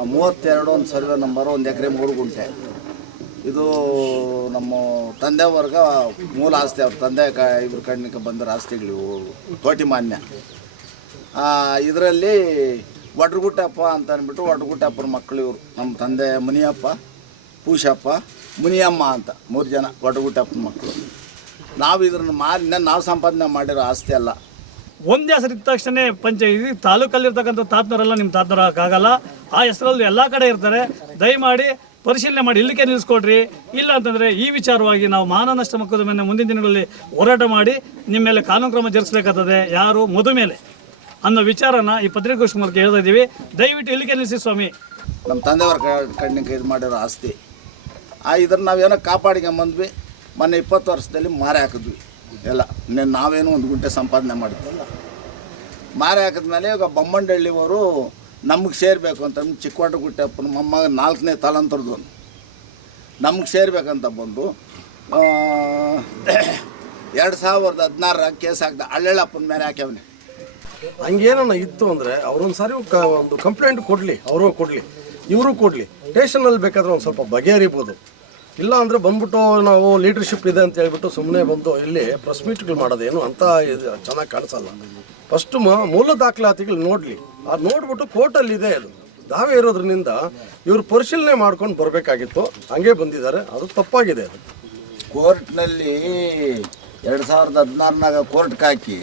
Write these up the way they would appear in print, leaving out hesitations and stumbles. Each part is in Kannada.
32 ಒಂದು ಸರ್ವೆ ನಂಬರ್ 1 ಎಕರೆ 3 ಗುಂಟೆ. ಇದು ನಮ್ಮ ತಂದೆ ವರ್ಗ ಮೂಲ ಆಸ್ತಿ. ಅವ್ರ ತಂದೆ ಇವ್ರ ಕಣ್ಣಿಗೆ ಬಂದಿರೋ ಆಸ್ತಿಗಳು ತೋಟಿ ಮಾನ್ಯ. ಇದರಲ್ಲಿ ವಡ್ರಗುಟ್ಟಪ್ಪ ಅಂತ ಅಂದ್ಬಿಟ್ಟು ವಡ್ರಗುಟ್ಟಪ್ಪನ ಮಕ್ಕಳು ಇವರು. ನಮ್ಮ ತಂದೆ ಮುನಿಯಪ್ಪ, ಪೂಷಪ್ಪ, ಮುನಿಯಮ್ಮ ಅಂತ 3 ಜನ ವಡ್ರಗುಟ್ಟಪ್ಪನ ಮಕ್ಕಳು. ನಾವು ಇದನ್ನು ನಾವು ಸಂಪಾದನೆ ಮಾಡಿರೋ ಆಸ್ತಿ ಅಲ್ಲ. ಒಂದೇ ಹೆಸರು ಇದ್ದ ತಕ್ಷಣ ಪಂಚಾಯತಿ ತಾಲೂಕಲ್ಲಿರ್ತಕ್ಕಂಥ ತಾತನವರೆಲ್ಲ ನಿಮ್ಮ ತಾತನವರಾಗಲ್ಲ. ಆ ಹೆಸರಲ್ಲಿ ಎಲ್ಲ ಕಡೆ ಇರ್ತಾರೆ. ದಯಮಾಡಿ ಪರಿಶೀಲನೆ ಮಾಡಿ ಇಲ್ಲಿಗೆ ನಿಲ್ಲಿಸ್ಕೊಡ್ರಿ. ಇಲ್ಲ ಅಂತಂದರೆ ಈ ವಿಚಾರವಾಗಿ ನಾವು ಮಾನನಷ್ಟ ಮೊಕದ್ದಮೆಯನ್ನು ಮುಂದಿನ ದಿನಗಳಲ್ಲಿ ಹೋರಾಟ ಮಾಡಿ ನಿಮ್ಮ ಮೇಲೆ ಕಾನೂನು ಕ್ರಮ ಜರುಗಿಸಬೇಕಾಗ್ತದೆ. ಯಾರು ಮೇಲೆ ಅನ್ನೋ ವಿಚಾರನ ಈ ಪತ್ರಿಕಾಗೋಷ್ಠಿ ಮೂಲಕ ಹೇಳ್ತಾ ಇದ್ದೀವಿ. ದಯವಿಟ್ಟು ಇಲ್ಲಿಗೆ ನಿಲ್ಲಿಸಿ ಸ್ವಾಮಿ. ನಮ್ಮ ತಂದೆಯವ್ರ ಕಣ್ಣಿಗೆ ಇದು ಮಾಡಿರೋ ಆಸ್ತಿ. ಇದನ್ನು ನಾವೇನೋ ಕಾಪಾಡ್ಕೊಂಬಂದ್ವಿ. ಮೊನ್ನೆ 20 ವರ್ಷದಲ್ಲಿ ಮಾರಿ ಹಾಕಿದ್ವಿ ಎಲ್ಲ. ನಾವೇನು 1 ಗುಂಟೆ ಸಂಪಾದನೆ ಮಾಡಿದ್ದಲ್ಲ. ಮಾರಿ ಹಾಕಿದ್ಮೇಲೆ ಇವಾಗ ಬೊಮ್ಮಂಡಳ್ಳಿಯವರು ನಮಗೆ ಸೇರಬೇಕು ಅಂತ ಚಿಕ್ಕವಡ್ರಗುಟ್ಟಪ್ಪನ ಮೊಮ್ಮಗ 4ನೇ ತಲಾಂತರದ್ದು ನಮಗೆ ಸೇರಬೇಕಂತ ಬಂದು 2016 ಕೇಸ್ ಹಾಕಿದ ಹಳ್ಳೆಳ್ಳಪ್ಪನ ಮೇಲೆ ಹಾಕ್ಯವನೆ. ಹಂಗೇನ ಇತ್ತು ಅಂದರೆ ಅವರೊಂದು ಸಾರಿ ಒಂದು ಕಂಪ್ಲೇಂಟ್ ಕೊಡಲಿ, ಅವರು ಕೊಡಲಿ, ಇವರು ಕೊಡಲಿ. ಸ್ಟೇಷನಲ್ಲಿ ಬೇಕಾದರೆ ಒಂದು ಸ್ವಲ್ಪ ಬಗೆಹರಿಬೋದು. ಇಲ್ಲ ಅಂದರೆ ಬಂದ್ಬಿಟ್ಟು ನಾವು ಲೀಡರ್ಶಿಪ್ ಇದೆ ಅಂತ ಹೇಳ್ಬಿಟ್ಟು ಸುಮ್ಮನೆ ಬಂದು ಇಲ್ಲಿ ಪ್ರೆಸ್ ಮೀಟ್ಗಳು ಮಾಡೋದೇನು ಅಂತ ಚೆನ್ನಾಗಿ ಕಾಣಿಸಲ್ಲ. ಫಸ್ಟು ಮೂಲ ದಾಖಲಾತಿಗಳು ನೋಡಲಿ. ಅದು ನೋಡ್ಬಿಟ್ಟು ಕೋರ್ಟಲ್ಲಿದೆ ಅದು ದಾವೆ ಇರೋದ್ರಿಂದ ಇವರು ಪರಿಶೀಲನೆ ಮಾಡ್ಕೊಂಡು ಬರಬೇಕಾಗಿತ್ತು. ಹಂಗೆ ಬಂದಿದ್ದಾರೆ, ಅದು ತಪ್ಪಾಗಿದೆ. ಅದು ಕೋರ್ಟ್ನಲ್ಲಿ 2016 ಕೋರ್ಟ್ಗೆ ಹಾಕಿ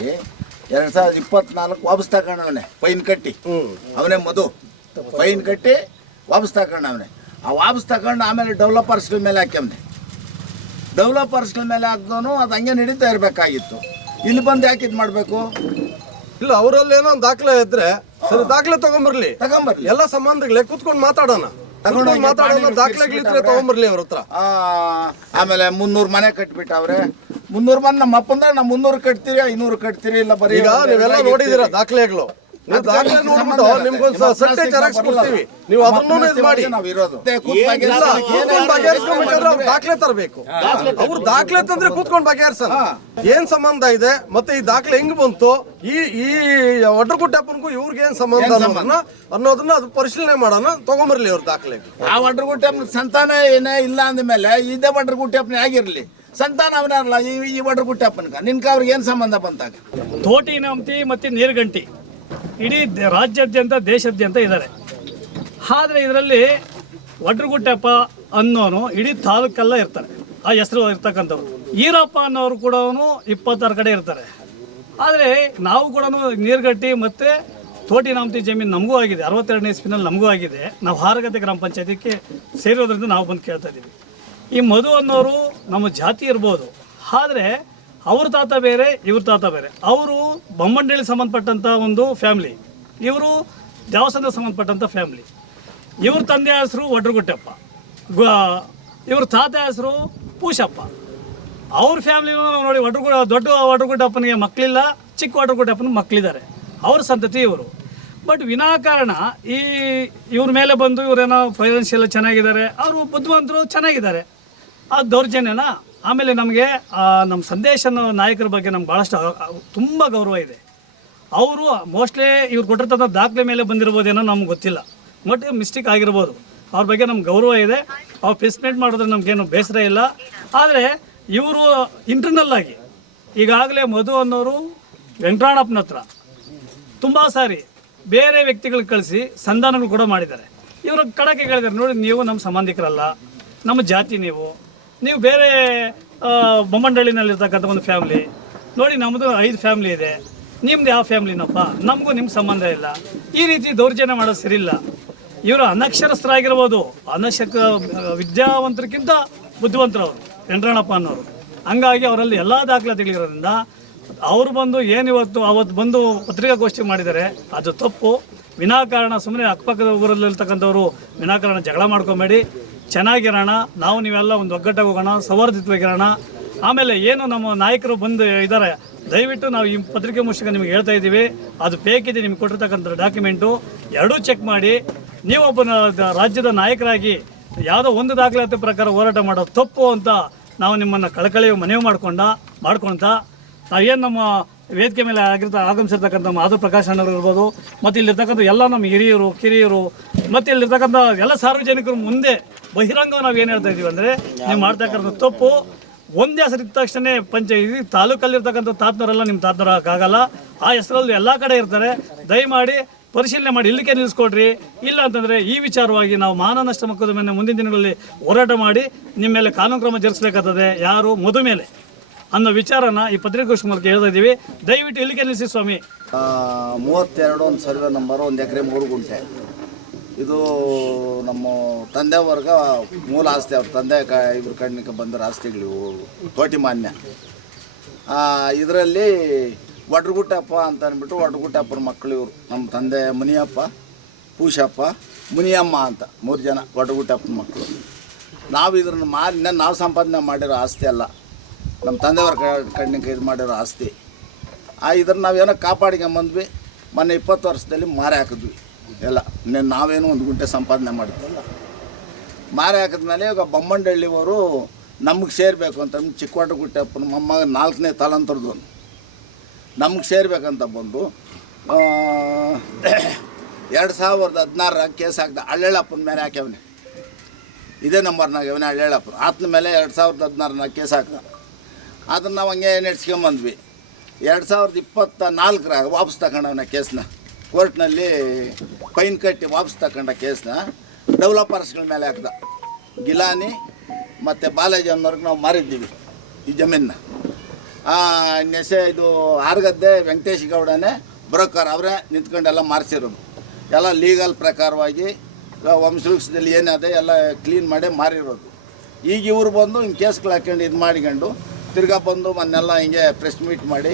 2024 ವಾಪಸ್ ತಗೊಂಡವನೆ ಫೈನ್ ಕಟ್ಟಿ. ಅವನೇ ಮಧು ಫೈನ್ ಕಟ್ಟಿ ವಾಪಸ್ ತಗೊಂಡವನೆ. ಆ ವಾಪಸ್ ತಗೊಂಡು ಆಮೇಲೆ ಡೆವಲಪರ್ಸ್ಗಳ ಮೇಲೆ ಹಾಕ್ಯವ್ನೆ. ಡೆವಲಪರ್ಸ್ಗಳ ಮೇಲೆ ಹಾಕಿದವನು ಅದು ಹಂಗೆ ನಡೀತಾ ಇರಬೇಕಾಗಿತ್ತು. ಇಲ್ಲಿ ಬಂದು ಯಾಕೆ ಇದು ಮಾಡಬೇಕು? ಇಲ್ಲ, ಅವರಲ್ಲಿ ಏನೋ ಒಂದು ದಾಖಲೆ ಇದ್ರೆ ಸರಿ, ದಾಖಲೆ ತಗೊಂಬರ್ಲಿ. ಎಲ್ಲ ಸಂಬಂಧಗಳೇ ಕೂತ್ಕೊಂಡು ಮಾತಾಡೋಣ. ದಾಖಲೆಗಳಿದ್ರೆ ತಗೊಂಬರ್ಲಿ ಅವ್ರ ಹತ್ರ. ಆಮೇಲೆ 300 ಮನೆ ಕಟ್ಬಿಟ್ಟವ್ರೆ. 300 ಮನೆ ನಮ್ಮ ಅಪ್ಪಂದ್ರೆ ನಾವು 300 ಕಟ್ತೀರಿ, 500 ಕಟ್ತೀರಿ. ಇಲ್ಲ ಬರೀ ಈಗ ನೀವೆಲ್ಲ ನೋಡಿದೀರ ದಾಖಲೆಗಳು. ದಾಖಲೆ ನೋಡ್ಬಿಟ್ಟು ನಿಮ್ಗೊಂದು ಸಟ್ಟೆ ಜೆರಾಕ್ಸ್ ಕೊಡ್ತೀವಿ, ನೀವು ಅದನ್ನು ಇದು ಮಾಡಿ. ದಾಖಲೆ ತರಬೇಕು. ಅವ್ರು ದಾಖಲೆ ತಂದ್ರೆ ಕೂತ್ಕೊಂಡು ಬಗೆಹರಿಸಲ್ಲ. ಏನ್ ಸಂಬಂಧ ಇದೆ ಮತ್ತೆ ಈ ದಾಖಲೆ ಹೆಂಗ್ ಬಂತು, ಈ ವಡ್ರಗುಟ್ಟಪ್ಪನಿಗೂ ಇವ್ರಿಗೆ ಏನ್ ಸಂಬಂಧ ಅನ್ನೋದನ್ನ ಅದು ಪರಿಶೀಲನೆ ಮಾಡೋಣ. ತಗೊಂಬರ್ಲಿ ಅವ್ರ ದಾಖಲೆ. ಆ ವಡ್ರಗುಟ್ಟಪ್ಪನ ಸಂತಾನ ಏನೇ ಇಲ್ಲ ಅಂದ್ಮೇಲೆ ಇದೇ ವಡ್ರಗುಟ್ಟಪ್ಪನ ಆಗಿರ್ಲಿ, ಸಂತಾನ ಅವನಲ್ಲ ಈ ವಡ್ರಗುಟ್ಟಪ್ಪನ್ಗ ನಿನ್ಕ ಅವ್ರಿಗೆ ಏನ್ ಸಂಬಂಧ ಬಂತಾಗ? ತೋಟಿ ನಮ್ತಿ ಮತ್ತೆ ನೀರ್ಗಂಟಿ ಇಡೀ ರಾಜ್ಯಾದ್ಯಂತ ದೇಶಾದ್ಯಂತ ಇದ್ದಾರೆ. ಆದರೆ ಇದರಲ್ಲಿ ವಡ್ರಗುಟ್ಟಪ್ಪ ಅನ್ನೋನು ಇಡೀ ತಾಲೂಕೆಲ್ಲ ಇರ್ತಾರೆ. ಆ ಹೆಸರು ಇರ್ತಕ್ಕಂಥವ್ರು. ಈರಪ್ಪ ಅನ್ನೋರು ಕೂಡ 26 ಕಡೆ ಇರ್ತಾರೆ. ಆದರೆ ನಾವು ಕೂಡ ನೀರ್ಗಟ್ಟಿ ಮತ್ತು ತೋಟಿ ನಾಮತಿ ಜಮೀನು ನಮಗೂ ಆಗಿದೆ. 62ನೇ ಇಸ್ವಿನಲ್ಲಿ ನಮಗೂ ಆಗಿದೆ. ನಾವು ಹಾರಗದ್ದೆ ಗ್ರಾಮ ಪಂಚಾಯತಿಗೆ ಸೇರಿರೋದ್ರಿಂದ ನಾವು ಬಂದು ಕೇಳ್ತಾ ಇದ್ದೀವಿ. ಈ ಮಧು ಅನ್ನೋರು ನಮ್ಮ ಜಾತಿ ಇರ್ಬೋದು, ಆದರೆ ಅವ್ರ ತಾತ ಬೇರೆ, ಇವ್ರ ತಾತ ಬೇರೆ. ಅವರು ಬೊಮ್ಮಂಡಳ್ಳಿ ಸಂಬಂಧಪಟ್ಟಂಥ ಒಂದು ಫ್ಯಾಮ್ಲಿ, ಇವರು ದೇವಸ್ಥಾನದ ಸಂಬಂಧಪಟ್ಟಂಥ ಫ್ಯಾಮ್ಲಿ. ಇವ್ರ ತಂದೆ ಹೆಸರು ವಡ್ರಗುಟ್ಟಪ್ಪ, ಇವ್ರ ತಾತ ಹೆಸರು ಪೂಷಪ್ಪ. ಅವ್ರ ಫ್ಯಾಮ್ಲಿ ನೋಡಿ, ದೊಡ್ಡ ವಡ್ರಗುಟ್ಟಪ್ಪನಿಗೆ ಮಕ್ಕಳಿಲ್ಲ, ಚಿಕ್ಕ ವಡ್ರಗುಟ್ಟಪ್ಪನ ಮಕ್ಕಳಿದ್ದಾರೆ. ಅವ್ರ ಸಂತತಿ ಇವರು. ಬಟ್ ವಿನಾಕಾರಣ ಇವ್ರ ಮೇಲೆ ಬಂದು ಇವರೇನೋ ಫೈನಾನ್ಷಿಯಲ್ ಚೆನ್ನಾಗಿದ್ದಾರೆ, ಅವರು ಬುದ್ಧಿವಂತರು ಚೆನ್ನಾಗಿದ್ದಾರೆ, ಅದು ದೌರ್ಜನ್ಯನ. ಆಮೇಲೆ ನಮಗೆ ನಮ್ಮ ಸಂದೇಶನ ನಾಯಕರ ಬಗ್ಗೆ ನಮ್ಗೆ ಭಾಳಷ್ಟು ತುಂಬ ಗೌರವ ಇದೆ. ಅವರು ಮೋಸ್ಟ್ಲಿ ಇವ್ರು ಕೊಟ್ಟಿರ್ತಂಥ ದಾಖಲೆ ಮೇಲೆ ಬಂದಿರ್ಬೋದೇನೋ ನಮ್ಗೆ ಗೊತ್ತಿಲ್ಲ, ಬಟ್ ಮಿಸ್ಟೇಕ್ ಆಗಿರ್ಬೋದು. ಅವ್ರ ಬಗ್ಗೆ ನಮ್ಗೆ ಗೌರವ ಇದೆ. ಅವ್ರು ಪ್ಲೇಸ್ಮೆಂಟ್ ಮಾಡಿದ್ರೆ ನಮಗೇನು ಬೇಸರ ಇಲ್ಲ. ಆದರೆ ಇವರು ಇಂಟರ್ನಲ್ ಆಗಿ ಈಗಾಗಲೇ ಮಧು ಅನ್ನೋರು ವೆಂಕಟರಮಣಪ್ಪನ ಹತ್ರ ತುಂಬ ಸಾರಿ ಬೇರೆ ವ್ಯಕ್ತಿಗಳಿಗೆ ಕಳಿಸಿ ಸಂಧಾನಗಳು ಕೂಡ ಮಾಡಿದ್ದಾರೆ. ಇವರು ಕಡಕ್ಕೆ ಹೇಳಿದ್ದಾರೆ, ನೋಡಿ ನೀವು ನಮ್ಮ ಸಂಬಂಧಿಕರಲ್ಲ, ನಮ್ಮ ಜಾತಿ ನೀವು ಬೇರೆ ಬೊಮ್ಮಂಡಳ್ಳಿನಲ್ಲಿರ್ತಕ್ಕಂಥ ಒಂದು ಫ್ಯಾಮ್ಲಿ ನೋಡಿ, ನಮ್ಮದು 5 ಫ್ಯಾಮ್ಲಿ ಇದೆ, ನಿಮ್ದು ಯಾವ ಫ್ಯಾಮ್ಲಿನಪ್ಪ, ನಮಗೂ ನಿಮ್ಗೆ ಸಂಬಂಧ ಇಲ್ಲ. ಈ ರೀತಿ ದೌರ್ಜನ್ಯ ಮಾಡೋದು ಸರಿಯಿಲ್ಲ. ಇವರು ಅನಕ್ಷರಸ್ಥರಾಗಿರ್ಬೋದು, ವಿದ್ಯಾವಂತರಿಗಿಂತ ಬುದ್ಧಿವಂತರವರು ವೆಂಕಟರಮಣಪ್ಪ ಅನ್ನೋರು. ಹಂಗಾಗಿ ಅವರಲ್ಲಿ ಎಲ್ಲ ದಾಖಲಾತಿಗಳಿರೋದ್ರಿಂದ ಅವರು ಬಂದು ಏನಿವತ್ತು ಅವತ್ತು ಬಂದು ಪತ್ರಿಕಾಗೋಷ್ಠಿ ಮಾಡಿದ್ದಾರೆ, ಅದು ತಪ್ಪು. ವಿನಾಕಾರಣ ಸುಮ್ಮನೆ ಅಕ್ಕಪಕ್ಕದ ಊರಲ್ಲಿರ್ತಕ್ಕಂಥವ್ರು ವಿನಾಕಾರಣ ಜಗಳ ಮಾಡ್ಕೊಬೇಡಿ. ಚೆನ್ನಾಗಿರೋಣ, ನಾವು ನೀವೆಲ್ಲ ಒಂದು ಒಗ್ಗಟ್ಟಾಗಿ ಹೋಗೋಣ, ಸೌಹಾರ್ದಯುತವಾಗಿರೋಣ. ಆಮೇಲೆ ಏನು ನಮ್ಮ ನಾಯಕರು ಬಂದು ಇದ್ದಾರೆ, ದಯವಿಟ್ಟು ನಾವು ಈ ಪತ್ರಿಕೆ ಮೂಲಕ ನಿಮಗೆ ಹೇಳ್ತಾ ಇದ್ದೀವಿ, ಅದು ಬೇಕಿದೆ. ನಿಮ್ಗೆ ಕೊಟ್ಟಿರ್ತಕ್ಕಂಥ ಡಾಕ್ಯುಮೆಂಟು ಎರಡೂ ಚೆಕ್ ಮಾಡಿ. ನೀವೊಬ್ಬ ರಾಜ್ಯದ ನಾಯಕರಾಗಿ ಯಾವುದೋ ಒಂದು ದಾಖಲಾತಿ ಪ್ರಕಾರ ಹೋರಾಟ ಮಾಡೋದು ತಪ್ಪು ಅಂತ ನಾವು ನಿಮ್ಮನ್ನು ಕಳಕಳಿ ಮನವಿ ಮಾಡ್ಕೊಳ್ತಾ ನಾವೇನು ನಮ್ಮ ವೇದಿಕೆ ಮೇಲೆ ಆಗಮಿಸಿರ್ತಕ್ಕಂಥ ಮಾಧವ ಪ್ರಕಾಶ್ ಅಣ್ಣವ್ರು ಇರ್ಬೋದು, ಮತ್ತು ಇಲ್ಲಿರ್ತಕ್ಕಂಥ ಎಲ್ಲ ನಮ್ಮ ಹಿರಿಯರು ಕಿರಿಯರು, ಮತ್ತು ಇಲ್ಲಿರ್ತಕ್ಕಂಥ ಎಲ್ಲ ಸಾರ್ವಜನಿಕರು ಮುಂದೆ ಬಹಿರಂಗ ನಾವು ಏನು ಹೇಳ್ತಾ ಇದ್ದೀವಿ ಅಂದರೆ, ನೀವು ಮಾಡ್ತಕ್ಕಂಥ ತಪ್ಪು ಒಂದೇ ಹೆಸರು ಇದ್ದ ತಕ್ಷಣ ಪಂಚಾಯತಿ ತಾಲೂಕಲ್ಲಿರ್ತಕ್ಕಂಥ ತಾತನವರೆಲ್ಲ ನಿಮ್ಮ ತಾತನರಾಗಲ್ಲ. ಆ ಹೆಸರಲ್ಲಿ ಎಲ್ಲ ಕಡೆ ಇರ್ತಾರೆ. ದಯಮಾಡಿ ಪರಿಶೀಲನೆ ಮಾಡಿ ಇಲ್ಲಿಗೆ ನಿಲ್ಲಿಸ್ಕೊಡ್ರಿ. ಇಲ್ಲ ಅಂತಂದರೆ ಈ ವಿಚಾರವಾಗಿ ನಾವು ಮಾನನಷ್ಟ ಮೊಕದ್ದಮೆಯನ್ನು ಮುಂದಿನ ದಿನಗಳಲ್ಲಿ ಹೋರಾಟ ಮಾಡಿ ನಿಮ್ಮ ಮೇಲೆ ಕಾನೂನು ಕ್ರಮ ಜರುಗಿಸಬೇಕಾಗ್ತದೆ. ಯಾರು ಮೇಲೆ ಅನ್ನೋ ವಿಚಾರನ ಈ ಪತ್ರಿಕಾಗೋಷ್ಠಿ ಮೂಲಕ ಹೇಳ್ತಾ ಇದ್ದೀವಿ. ದಯವಿಟ್ಟು ಇಲ್ಲಿಗೆ ನಿಲ್ಲಿಸಿ ಸ್ವಾಮಿ. 32 ಒಂದು ಸರ್ವೆ ನಂಬರ್, 1 ಎಕರೆ 3 ಗುಂಟೆ. ಇದು ನಮ್ಮ ತಂದೆ ವರ್ಗ ಮೂಲ ಆಸ್ತಿ. ಅವ್ರ ತಂದೆ ಇವ್ರ ಕಣ್ಣಿಗೆ ಬಂದಿರೋ ಆಸ್ತಿಗಳು ತೋಟಿ ಮಾನ್ಯ. ಇದರಲ್ಲಿ ವಡ್ರಗುಟ್ಟಪ್ಪ ಅಂತ ಅಂದ್ಬಿಟ್ಟು ವಡ್ರಗುಟ್ಟಪ್ಪನ ಮಕ್ಕಳು ಇವರು. ನಮ್ಮ ತಂದೆ ಮುನಿಯಪ್ಪ, ಪೂಷಪ್ಪ, ಮುನಿಯಮ್ಮ ಅಂತ 3 ಜನ ವಡ್ರಗುಟ್ಟಪ್ಪನ ಮಕ್ಕಳು. ನಾವು ಇದನ್ನು ನಾವು ಸಂಪಾದನೆ ಮಾಡಿರೋ ಆಸ್ತಿ ಅಲ್ಲ, ನಮ್ಮ ತಂದೆಯವ್ರ ಕಣ್ಣಿಗೆ ಇದು ಮಾಡಿರೋ ಆಸ್ತಿ. ಇದನ್ನು ನಾವೇನೋ ಕಾಪಾಡ್ಕೊಂಬಂದ್ವಿ. ಮೊನ್ನೆ 20 ವರ್ಷದಲ್ಲಿ ಮಾರಿ ಹಾಕಿದ್ವಿ ಎಲ್ಲ. ನಾವೇನೋ 1 ಗುಂಟೆ ಸಂಪಾದನೆ ಮಾಡಿದ್ದಲ್ಲ. ಮಾರಿ ಹಾಕಿದ್ಮೇಲೆ ಇವಾಗ ಬೊಮ್ಮಂಡಳ್ಳಿಯವರು ನಮಗೆ ಸೇರಬೇಕು ಅಂತ ಚಿಕ್ಕವಡ್ರಗುಟ್ಟಪ್ಪನ ಮೊಮ್ಮಗ 4ನೇ ತಲಾಂತರದವನು ನಮಗೆ ಸೇರ್ಬೇಕಂತ ಬಂದು 2016 ಕೇಸ್ ಹಾಕ್ದ. ಹಳ್ಳೆಳ್ಳಪ್ಪನ ಮೇಲೆ ಹಾಕ್ಯವನೆ, ಇದೇ ನಂಬರ್ನಾಗ ಅವನೇ ಹಳ್ಳೆಳ್ಳಪ್ಪನ ಆತನ ಮೇಲೆ 2016 ಕೇಸ್ ಹಾಕ್ದ. ಅದನ್ನು ನಾವು ಹಂಗೆ ನೆಡ್ಸ್ಕೊಂಬಂದ್ವಿ. 2024 ವಾಪಸ್ ತಗೊಂಡವನ ಕೇಸ್ನ. ಕೋರ್ಟ್ನಲ್ಲಿ ಫೈನ್ ಕಟ್ಟಿ ವಾಪಸ್ ತಗೊಂಡ ಕೇಸ್ನ ಡೆವಲಪರ್ಸ್ಗಳ ಮೇಲೆ ಹಾಕ್ದ. ಗಿಲಾನಿ ಮತ್ತು ಬಾಲಾಜಿ ಅನ್ನೋರ್ಗೆ ನಾವು ಮಾರಿದ್ದೀವಿ ಈ ಜಮೀನನ್ನ. ಇದು ಆರ್ಗದ್ದೆ ವೆಂಕಟೇಶ್ ಗೌಡನೇ ಬ್ರೋಕರ್, ಅವರೇ ನಿಂತ್ಕೊಂಡೆಲ್ಲ ಮಾರಿಸಿರೋದು. ಎಲ್ಲ ಲೀಗಲ್ ಪ್ರಕಾರವಾಗಿ ವಂಶವೃಕ್ಷದಲ್ಲಿ ಏನಿದೆ ಎಲ್ಲ ಕ್ಲೀನ್ ಮಾಡಿ ಮಾರಿರೋದು. ಈಗ ಇವ್ರು ಬಂದು ಹಿಂಗೆ ಕೇಸ್ಗಳು ಹಾಕ್ಕೊಂಡು ಇದು ಮಾಡಿಕೊಂಡು ತಿರ್ಗಾ ಬಂದು ಮೊನ್ನೆಲ್ಲ ಹಿಂಗೆ ಪ್ರೆಸ್ ಮೀಟ್ ಮಾಡಿ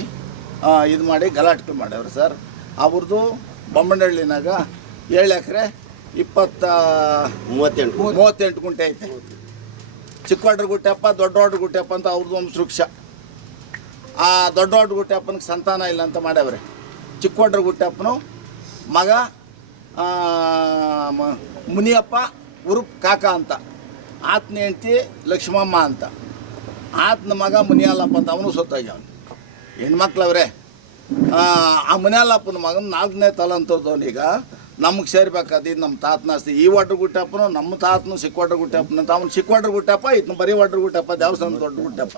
ಇದು ಮಾಡಿ ಗಲಾಟೆ ಮಾಡ್ಯವ್ರು ಸರ್. ಅವ್ರದ್ದು ಬೊಮ್ಮನಹಳ್ಳಿನಾಗ 7 ಎಕರೆ 38 ಗುಂಟೆ ಐತೆ. ಚಿಕ್ಕವಡ್ರಗುಟ್ಟಪ್ಪ, ದೊಡ್ಡವಡ್ರಗುಟ್ಟಪ್ಪ ಅಂತ ಅವ್ರದ್ದು ವಂಶವೃಕ್ಷ. ಆ ದೊಡ್ಡವಡ್ರಗುಟ್ಟಪ್ಪನಿಗೆ ಸಂತಾನ ಇಲ್ಲ ಅಂತ ಮಾಡ್ಯವ್ರೆ. ಚಿಕ್ಕವಡ್ರಗುಟ್ಟಪ್ಪನು ಮಗ ಮುನಿಯಪ್ಪ ಉರುಪ್ ಕಾಕ ಅಂತ, ಆತನ ಹೆಂಡ್ತಿ ಲಕ್ಷ್ಮಮ್ಮ ಅಂತ, ಆತನ ಮಗ ಮುನಿಯಲ್ಲಪ್ಪ ಅಂತ ಅವನು ಸೊತ್ತಾಗ್ಯವನು. ಹೆಣ್ಮಕ್ಳವ್ರೆ. ಆ ಮುನಿಯಲ್ಲಪ್ಪನ ಮಗನ 4ನೇ ತಲಾಂತರದವನೀಗ ನಮಗೆ ಸೇರ್ಬೇಕಾದ. ಇದು ನಮ್ಮ ತಾತನ ಆಸ್ತಿ. ಈ ವಡ್ರಗುಟ್ಟಪ್ಪನು ನಮ್ಮ ತಾತನು ಚಿಕ್ಕವಡ್ರಗುಟ್ಟಪ್ಪನ ಅಂತ. ಅವನು ಚಿಕ್ಕವಡ್ರಗುಟ್ಟಪ್ಪ, ಈತನ ಬರೀ ವಡ್ರಗುಟ್ಟಪ್ಪ, ದೇವಸ್ಥಾನ ದೊಡ್ಡಗುಟ್ಟಪ್ಪ.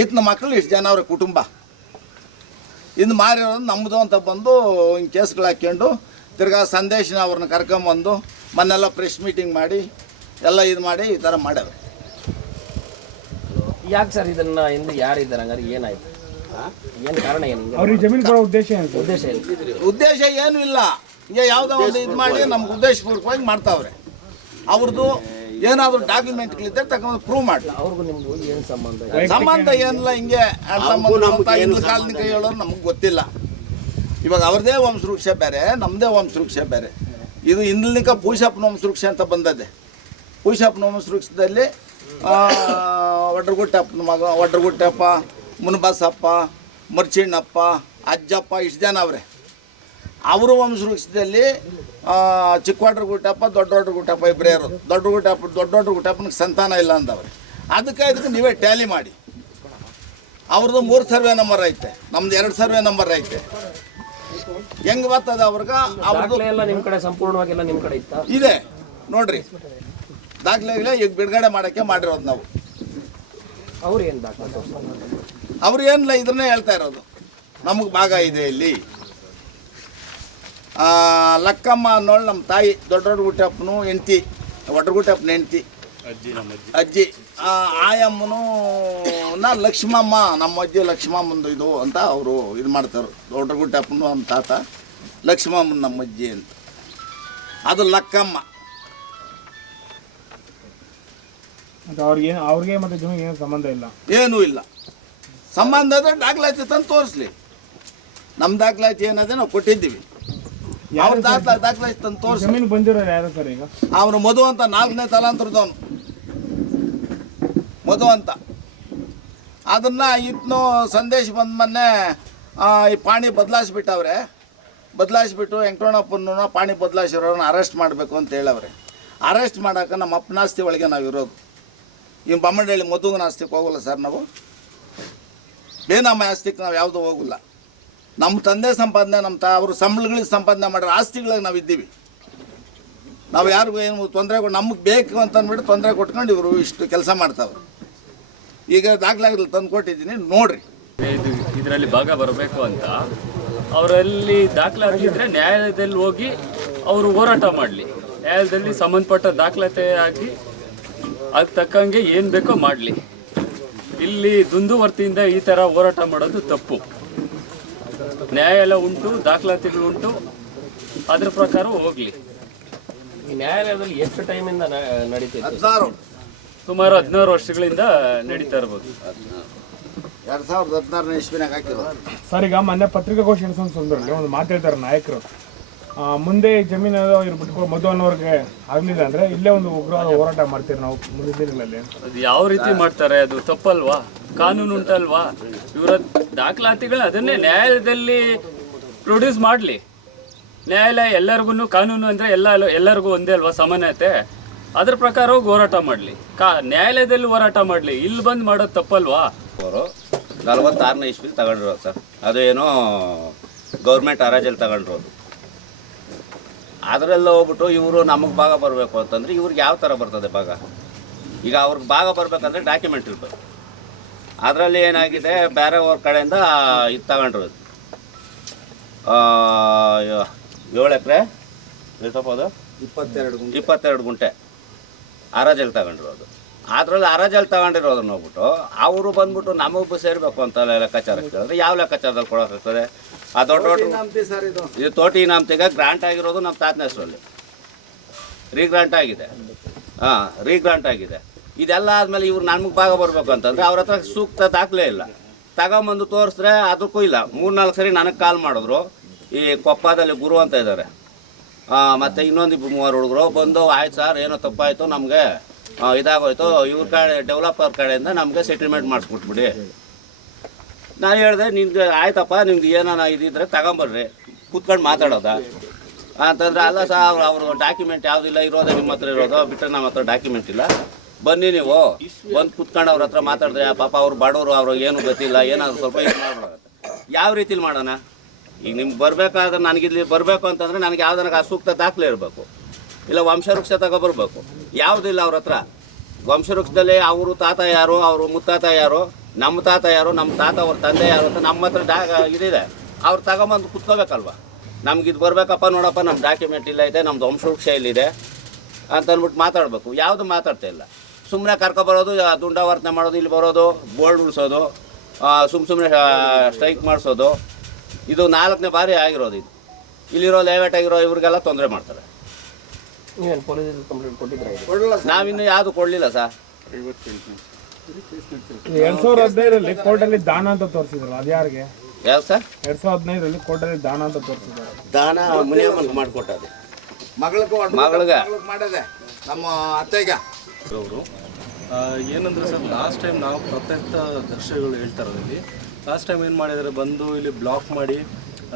ಈತನ ಮಕ್ಕಳು ಇಷ್ಟು ಜನ ಅವ್ರ ಕುಟುಂಬ. ಇನ್ನು ಮಾರಿರೋದು ನಮ್ಮದು ಅಂತ ಬಂದು ಹಿಂಗೆ ಕೇಸ್ಗಳು ಹಾಕ್ಕೊಂಡು ತಿರ್ಗಾ ಸಂದೇಶನ ಅವ್ರನ್ನ ಕರ್ಕೊಂಬಂದು ಮೊನ್ನೆಲ್ಲ ಪ್ರೆಸ್ ಮೀಟಿಂಗ್ ಮಾಡಿ ಎಲ್ಲ ಇದು ಮಾಡಿ ಈ ಥರ ಮಾಡ್ಯಾವೆ. ಯಾಕೆ ಸರ್ ಇದನ್ನು ಹಿಂದೆ ಯಾರಿದ್ದಾರೆ? ಹಂಗಾರೆ ಏನಾಯ್ತು? ಏನು ಕಾರಣ ಏನು? ಅವ್ರಿಗೆ ಜಮೀನು ಕೊಡೋ ಉದ್ದೇಶ ಏನು? ಉದ್ದೇಶ ಏನೂ ಇಲ್ಲ. ಹಿಂಗೆ ಯಾವುದೋ ಒಂದು ಇದು ಮಾಡಿ ನಮ್ಗೆ ಉದ್ದೇಶಪೂರ್ವಕವಾಗಿ ಮಾಡ್ತಾವ್ರೆ. ಅವ್ರದ್ದು ಏನಾದರೂ ಡಾಕ್ಯುಮೆಂಟ್ಗಳಿದ್ದರೆ ತಗೊಂಡು ಪ್ರೂವ್ ಮಾಡಿ. ಅವ್ರಿಗೂ ನಿಮಗೂ ಏನು ಸಂಬಂಧ? ಸಂಬಂಧ ಏನಿಲ್ಲ. ಹಿಂಗೆ ಹಿಂದಿನ ಕಾಲದಿಂದ ಹೇಳೋರು ನಮಗೆ ಗೊತ್ತಿಲ್ಲ. ಇವಾಗ ಅವ್ರದ್ದೇ ವಂಶವೃಕ್ಷ ಬೇರೆ, ನಮ್ಮದೇ ವಂಶವೃಕ್ಷ ಬೇರೆ. ಇದು ಹಿಂದಿನ ಪೂಷಪ್ಪನ ವಂಶವೃಕ್ಷ ಅಂತ ಬಂದದೆ. ಪೂಷಪ್ಪನ ವಂಶವೃಕ್ಷದಲ್ಲಿ ವಡ್ರಗುಟ್ಟಪ್ಪನ ಮಗ ವಡ್ರಗುಟ್ಟಪ್ಪ, ಮುನಬಸಪ್ಪ, ಮರ್ಚಿಣ್ಣಪ್ಪ, ಅಜ್ಜಪ್ಪ ಇಷ್ಟು ಜನ ಅವರೇ. ಅವರು ವಂಶವೃಕ್ಷದಲ್ಲಿ ಚಿಕ್ಕವಡ್ರಗುಟ್ಟಪ್ಪ, ದೊಡ್ಡವಡ್ರಗುಟ್ಟಪ್ಪ ಇಬ್ಬರೇ ಇರೋದು. ದೊಡ್ಡವಡ್ರಗುಟ್ಟಪ್ಪನಿಗೆ ಸಂತಾನ ಇಲ್ಲ ಅಂದವ್ರೆ. ಅದಕ್ಕೆ ನೀವೇ ಟ್ಯಾಲಿ ಮಾಡಿ. ಅವ್ರದ್ದು 3 ಸರ್ವೆ ನಂಬರ್ ಐತೆ, ನಮ್ದು 2 ಸರ್ವೆ ನಂಬರ್ ಐತೆ. ಹೆಂಗೆ ಬರ್ತದೆ ಅವ್ರಿಗೆ? ಅವ್ರದ್ದು ಎಲ್ಲ ನಿಮ್ಮ ಕಡೆ ಸಂಪೂರ್ಣವಾಗೆಲ್ಲ ನಿಮ್ಮ ಕಡೆ ಇತ್ತ ಇದೆ ನೋಡ್ರಿ. ದಾಖಲೆಗಳೇ ಈಗ ಬಿಡುಗಡೆ ಮಾಡೋಕ್ಕೆ ಮಾಡಿರೋದು ನಾವು. ಅವ್ರು ಏನು ದಾಖಲೆ? ಅವ್ರು ಏನಿಲ್ಲ, ಇದನ್ನೇ ಹೇಳ್ತಾ ಇರೋದು. ನಮಗೆ ಭಾಗ ಇದೆ ಇಲ್ಲಿ. ಲಕ್ಕಮ್ಮ ಅನ್ನೋಳು ನಮ್ಮ ತಾಯಿ, ದೊಡ್ಡವಡ್ರಗುಟ್ಟಪ್ಪನು ಹೆಂಡ್ತಿ, ವಡ್ರಗುಟ್ಟಪ್ಪನ ಹೆಂಡ್ತಿ ಅಜ್ಜಿ. ಆಯಮ್ಮನು ಲಕ್ಷ್ಮಮ್ಮ, ನಮ್ಮ ಅಜ್ಜಿ ಲಕ್ಷ್ಮಮ್ಮಂದು ಇದು ಅಂತ ಅವರು ಇದು ಮಾಡ್ತಾರೆ. ವಡ್ರಗುಟ್ಟಪ್ಪನು ನಮ್ಮ ತಾತ, ಲಕ್ಷ್ಮಮ್ಮನ ನಮ್ಮ ಅಜ್ಜಿ ಅಂತ. ಅದು ಲಕ್ಕಮ್ಮ. ಅವ್ರಿಗೆ ಮತ್ತೆ ಜಮೀನಿಗೆ ಏನು ಸಂಬಂಧ ಇಲ್ಲ? ಏನೂ ಇಲ್ಲ. ಸಂಬಂಧ ಆದರೆ ದಾಖಲಾತಿ ತಂದು ತೋರಿಸ್ಲಿ. ನಮ್ಮ ದಾಖಲಾತಿ ಏನಾದ್ರೆ ನಾವು ಕೊಟ್ಟಿದ್ದೀವಿ. ಯಾವ ದಾಖಲಾತಿ ತಂದು ತೋರಿಸಿ. ಜಮೀನು ಬಂದಿರೋರು ಯಾರು ಸರ್ ಈಗ? ಅವನು ಮಧು ಅಂತ 4ನೇ ತಲಾಂತರದವನು ಮಧು ಅಂತ. ಅದನ್ನು ಇನ್ನು ಸಂದೇಶ ಬಂದ ಮೊನ್ನೆ ಈ ಪಾಣಿ ಬದಲಾಯಿಸ್ಬಿಟ್ಟವ್ರೆ. ಬದಲಾಯಿಸ್ಬಿಟ್ಟು ವೆಂಕಟರಮಣಪ್ಪನ ಪಾಣಿ ಬದಲಾಯಿಸಿರೋರನ್ನ ಅರೆಸ್ಟ್ ಮಾಡಬೇಕು ಅಂತ ಹೇಳವ್ರೆ. ಅರೆಸ್ಟ್ ಮಾಡೋಕೆ ನಮ್ಮ ಅಪ್ಪನ ಆಸ್ತಿ ಒಳಗೆ ನಾವು ಇರೋದು. ಇನ್ನು ಬೊಮ್ಮನಹಳ್ಳಿ ಮಧುಗನ ಆಸ್ತಿಗೆ ಹೋಗಲ್ಲ ಸರ್ ನಾವು. ಬೇನಾಮ ಆಸ್ತಿಗೆ ನಾವು ಯಾವುದೂ ಹೋಗಲ್ಲ. ನಮ್ಮ ತಂದೆ ಸಂಪಾದನೆ ನಮ್ಮ ಅವರು ಸಂಬಳಗಳಿಗೆ ಸಂಪಾದನೆ ಮಾಡಿರೋ ಆಸ್ತಿಗಳಿಗೆ ನಾವು ಇದ್ದೀವಿ. ನಾವು ಯಾರಿಗೂ ಏನು ತೊಂದರೆ ನಮಗೆ ಬೇಕು ಅಂತ ಅಂದ್ಬಿಟ್ಟು ತೊಂದರೆ ಕೊಟ್ಕೊಂಡು ಇವರು ಇಷ್ಟು ಕೆಲಸ ಮಾಡ್ತಾವೆ. ಈಗ ದಾಖಲಾಗಲಿ ತಂದು ಕೊಟ್ಟಿದ್ದೀನಿ, ನೋಡಿರಿ. ಇದರಲ್ಲಿ ಭಾಗ ಬರಬೇಕು ಅಂತ ಅವರಲ್ಲಿ ದಾಖಲಾತಿದ್ರೆ ನ್ಯಾಯಾಲಯದಲ್ಲಿ ಹೋಗಿ ಅವರು ಹೋರಾಟ ಮಾಡಲಿ. ನ್ಯಾಯಾಲಯದಲ್ಲಿ ಸಂಬಂಧಪಟ್ಟ ದಾಖಲಾತಿ ಆಗಿ ಅದಕ್ಕೆ ತಕ್ಕಂಗೆ ಏನು ಬೇಕೋ ಮಾಡಲಿ. ಇಲ್ಲಿ ದುಂದುವರ್ತಿಯಿಂದ ಈ ಥರ ಹೋರಾಟ ಮಾಡೋದು ತಪ್ಪು. ನ್ಯಾಯಾಲಯ ಉಂಟು, ದಾಖಲಾತಿಗಳು ಉಂಟು, ಅದ್ರ ಪ್ರಕಾರ ಹೋಗಲಿ. ಈ ನ್ಯಾಯಾಲಯದಲ್ಲಿ ಎಷ್ಟು ಟೈಮಿಂದ ನಡೀತಿದೆ? 16 ಸುಮಾರು 16 ವರ್ಷಗಳಿಂದ ನಡೀತಾ ಇರ್ಬೋದು. 2016 ಇಸ್ವಿನಾಗ ಹಾಕಿರೋದು. ಸರ್, ಈಗ ಮೊನ್ನೆ ಪತ್ರಿಕಾಗೋಷ್ಠಿ ನಡೆಸೋ ಸಂದರ್ಭದಲ್ಲಿ ಒಂದು ಮಾತಾಡ್ತಾರೆ ನಾಯಕರು, ಮುಂದೆ ಜಮೀನು ಇವ್ರು ಬಿಟ್ಕೊಂಡು ಮಧು ಅನ್ನೋರ್ಗೆ ಆಗಲಿಲ್ಲ ಅಂದರೆ ಇಲ್ಲೇ ಒಂದು ಉಗ್ರವಾದ ಹೋರಾಟ ಮಾಡ್ತೀವಿ ನಾವು ಮುಂದಿನ ದಿನಗಳಲ್ಲಿ. ಅದು ಯಾವ ರೀತಿ ಮಾಡ್ತಾರೆ? ಅದು ತಪ್ಪಲ್ವಾ? ಕಾನೂನು ಉಂಟಲ್ವಾ? ಇವರ ದಾಖಲಾತಿಗಳು ಅದನ್ನೇ ನ್ಯಾಯಾಲಯದಲ್ಲಿ ಪ್ರೊಡ್ಯೂಸ್ ಮಾಡಲಿ. ನ್ಯಾಯಾಲಯ ಎಲ್ಲರಿಗೂ, ಕಾನೂನು ಅಂದರೆ ಎಲ್ಲರಿಗೂ ಒಂದೇ ಅಲ್ವಾ ಸಮಾನತೆ? ಅದ್ರ ಪ್ರಕಾರ ಹೋಗಿ ಹೋರಾಟ ಮಾಡಲಿ. ನ್ಯಾಯಾಲಯದಲ್ಲಿ ಹೋರಾಟ ಮಾಡಲಿ. ಇಲ್ಲಿ ಬಂದು ಮಾಡೋದು ತಪ್ಪಲ್ವಾ? ಅವರು 46ನೇ ಇಸ್ವಿಲಿ ತಗೊಂಡಿರೋದು ಸರ್. ಅದು ಏನೋ ಗೌರ್ಮೆಂಟ್ ಹರಾಜಲ್ಲಿ ತಗೊಂಡಿರೋದು. ಅದರೆಲ್ಲ ಹೋಗ್ಬಿಟ್ಟು ಇವರು ನಮಗೆ ಭಾಗ ಬರಬೇಕು ಅಂತಂದರೆ ಇವ್ರಿಗೆ ಯಾವ ಥರ ಬರ್ತದೆ ಭಾಗ? ಈಗ ಅವ್ರಿಗೆ ಭಾಗ ಬರಬೇಕಂದ್ರೆ ಡಾಕ್ಯುಮೆಂಟ್ ಇರ್ಬೇಕು. ಅದರಲ್ಲಿ ಏನಾಗಿದೆ, ಬೇರೆಯವ್ರ ಕಡೆಯಿಂದ ಇದು ತಗೊಂಡಿರೋದು 7 ಎಕರೆ ಎಷ್ಟಪ್ಪ, 22 ಗುಂಟೆ ಹರಾಜಲ್ಲಿ ತಗೊಂಡಿರೋದು. ಅದರಲ್ಲಿ ಹರಾಜಲ್ಲಿ ತಗೊಂಡಿರೋದನ್ನ ಹೋಗ್ಬಿಟ್ಟು ಅವರು ಬಂದ್ಬಿಟ್ಟು ನಮಗೂ ಸೇರಬೇಕು ಅಂತ ಲೆಕ್ಕಾಚಾರ ಕೇಳಿದ್ರೆ ಯಾವ ಲೆಕ್ಕಾಚಾರದಲ್ಲಿ ಕೊಡೋಕ್ಕಾಗ್ತದೆ? ಆ ದೊಡ್ಡ ಇದು ತೋಟಿ ಇನಾಮತಿಗ ಗ್ರಾಂಟ್ ಆಗಿರೋದು ನಮ್ಮ ತಾತನ ಹೆಸರಲ್ಲಿ ರೀಗ್ರಾಂಟ್ ಆಗಿದೆ. ರೀಗ್ರಾಂಟ್ ಆಗಿದೆ. ಇದೆಲ್ಲ ಆದಮೇಲೆ ಇವ್ರು ನಮಗೆ ಭಾಗ ಬರಬೇಕು ಅಂತಂದರೆ ಅವ್ರ ಹತ್ರ ಸೂಕ್ತ ದಾಖಲೆ ಇಲ್ಲ. ತಗೊಂಬಂದು ತೋರಿಸಿದ್ರೆ ಅದಕ್ಕೂ ಇಲ್ಲ. 3-4 ಸರಿ ನನಗೆ ಕಾಲ್ ಮಾಡಿದ್ರು. ಈ ಕೊಪ್ಪದಲ್ಲಿ ಗುರು ಅಂತ ಇದ್ದಾರೆ, ಮತ್ತು ಇನ್ನೊಂದು 2-3 ಹುಡುಗರು ಬಂದು, ಆಯ್ತು ಸರ್ ಏನೋ ತಪ್ಪಾಯಿತು, ನಮಗೆ ಇದಾಗೋಯ್ತು, ಇವ್ರ ಕಡೆ ಡೆವಲಪರ್ ಕಡೆಯಿಂದ ನಮಗೆ ಸೆಟಲ್ಮೆಂಟ್ ಮಾಡಿಸ್ಬಿಟ್ಬಿಡಿ. ನಾನು ಹೇಳಿದೆ, ನಿಮ್ಗೆ ಆಯ್ತಪ್ಪ, ನಿಮ್ಗೆ ಏನಾನ ಇದಿದ್ರೆ ತಗೊಂಬರ್ರಿ, ಕೂತ್ಕೊಂಡು ಮಾತಾಡೋದ ಅಂತಂದ್ರೆ, ಅಲ್ಲ ಸರ್ ಅವರು ಡಾಕ್ಯುಮೆಂಟ್ ಯಾವುದಿಲ್ಲ, ಇರೋದೇ ನಿಮ್ಮ ಹತ್ರ ಇರೋದು, ಬಿಟ್ಟರೆ ನಮ್ಮ ಹತ್ರ ಡಾಕ್ಯುಮೆಂಟ್ ಇಲ್ಲ, ಬನ್ನಿ ನೀವು ಬಂದು ಕೂತ್ಕೊಂಡು ಅವ್ರ ಹತ್ರ ಮಾತಾಡಿದ್ರೆ, ಪಾಪ ಅವ್ರು ಬಡವರು, ಅವ್ರಿಗೆ ಏನು ಗೊತ್ತಿಲ್ಲ, ಏನಾದ್ರು ಸ್ವಲ್ಪ ಇದು ಮಾಡ್ಬಿಡೋದು. ಯಾವ ರೀತಿಲಿ ಮಾಡೋಣ? ಈಗ ನಿಮ್ಗೆ ಬರಬೇಕಾದ್ರೆ, ನನಗಿಲ್ಲಿ ಬರಬೇಕು ಅಂತಂದರೆ ನನಗೆ ಯಾವ್ದನ್ನ ಸೂಕ್ತ ದಾಖಲೆ ಇರಬೇಕು, ಇಲ್ಲ ವಂಶವೃಕ್ಷ ತಗೊಬರ್ಬೇಕು. ಯಾವುದಿಲ್ಲ ಅವ್ರ ಹತ್ರ. ವಂಶವೃಕ್ಷದಲ್ಲಿ ಅವರು ತಾತ ಯಾರು, ಅವರು ಮುತ್ತಾತ ಯಾರು, ನಮ್ಮ ತಾತ ಯಾರು, ನಮ್ಮ ತಾತ ಅವ್ರ ತಂದೆ ಯಾರು ಅಂತ ನಮ್ಮ ಹತ್ರ ಇದಿದೆ. ಅವ್ರು ತಗೊಂಬಂದು ಕುತ್ಕೋಬೇಕಲ್ವ? ನಮ್ಗೆ ಇದು ಬರಬೇಕಪ್ಪ, ನೋಡಪ್ಪ ನಮ್ಮ ಡಾಕ್ಯುಮೆಂಟ್ ಇಲ್ಲ ಇದೆ, ನಮ್ಮದು ವಂಶವೃಕ್ಷ ಇಲ್ಲಿದೆ ಅಂತ ಅಂದ್ಬಿಟ್ಟು ಮಾತಾಡಬೇಕು. ಯಾವುದು ಮಾತಾಡ್ತಾ ಇಲ್ಲ. ಸುಮ್ಮನೆ ಕರ್ಕೊಬರೋದು, ದುಂಡಾವರ್ತನೆ ಮಾಡೋದು, ಇಲ್ಲಿ ಬರೋದು, ಬೋರ್ಡ್ ಉಳಿಸೋದು, ಸುಮ್ಮನೆ ಸ್ಟ್ರೈಕ್ ಮಾಡಿಸೋದು. ಇದು 4ನೇ ಬಾರಿ ಆಗಿರೋದು. ಇದು ಇಲ್ಲಿರೋ ಲೇವೇಟ್ ಆಗಿರೋ ಇವ್ರಿಗೆಲ್ಲ ತೊಂದರೆ ಮಾಡ್ತಾರೆ. ನೀವೇನು ಪೊಲೀಸ್ ಕಂಪ್ಲೇಂಟ್ ಕೊಟ್ಟಿದ್ರೆ? ನಾವಿನ್ನೂ ಯಾವುದು ಕೊಡಲಿಲ್ಲ ಸರ್. 2015ರಲ್ಲಿ ಕೋರ್ಟಲ್ಲಿ ದಾನ ಅಂತ ತೋರಿಸಿದ್ರು, ಅದು ಯಾರಿಗೆ? ಯಾವ್ದು ಸರ್? 2015ರಲ್ಲಿ ಕೋರ್ಟಲ್ಲಿ ದಾನ ಅಂತ ತೋರಿಸಿದ್ದಾರೆ. ದಾನ ಮುನಿಯಮ್ಮನಿಗೆ ಮಾಡಿಕೊಟ್ಟದೆ, ಮಗಳಿಗೆ ಮಾಡದೆ ನಮ್ಮ ಅತ್ತೆಗೆ. ಅವರು ಏನಂದರೆ ಸರ್, ಲಾಸ್ಟ್ ಟೈಮ್ ನಾವು ಪ್ರತ್ಯಕ್ಷ ದರ್ಶಕಗಳು ಹೇಳ್ತಾರಲ್ಲಿ, ಲಾಸ್ಟ್ ಟೈಮ್ ಏನು ಮಾಡಿದ್ದಾರೆ, ಬಂದು ಇಲ್ಲಿ ಬ್ಲಾಕ್ ಮಾಡಿ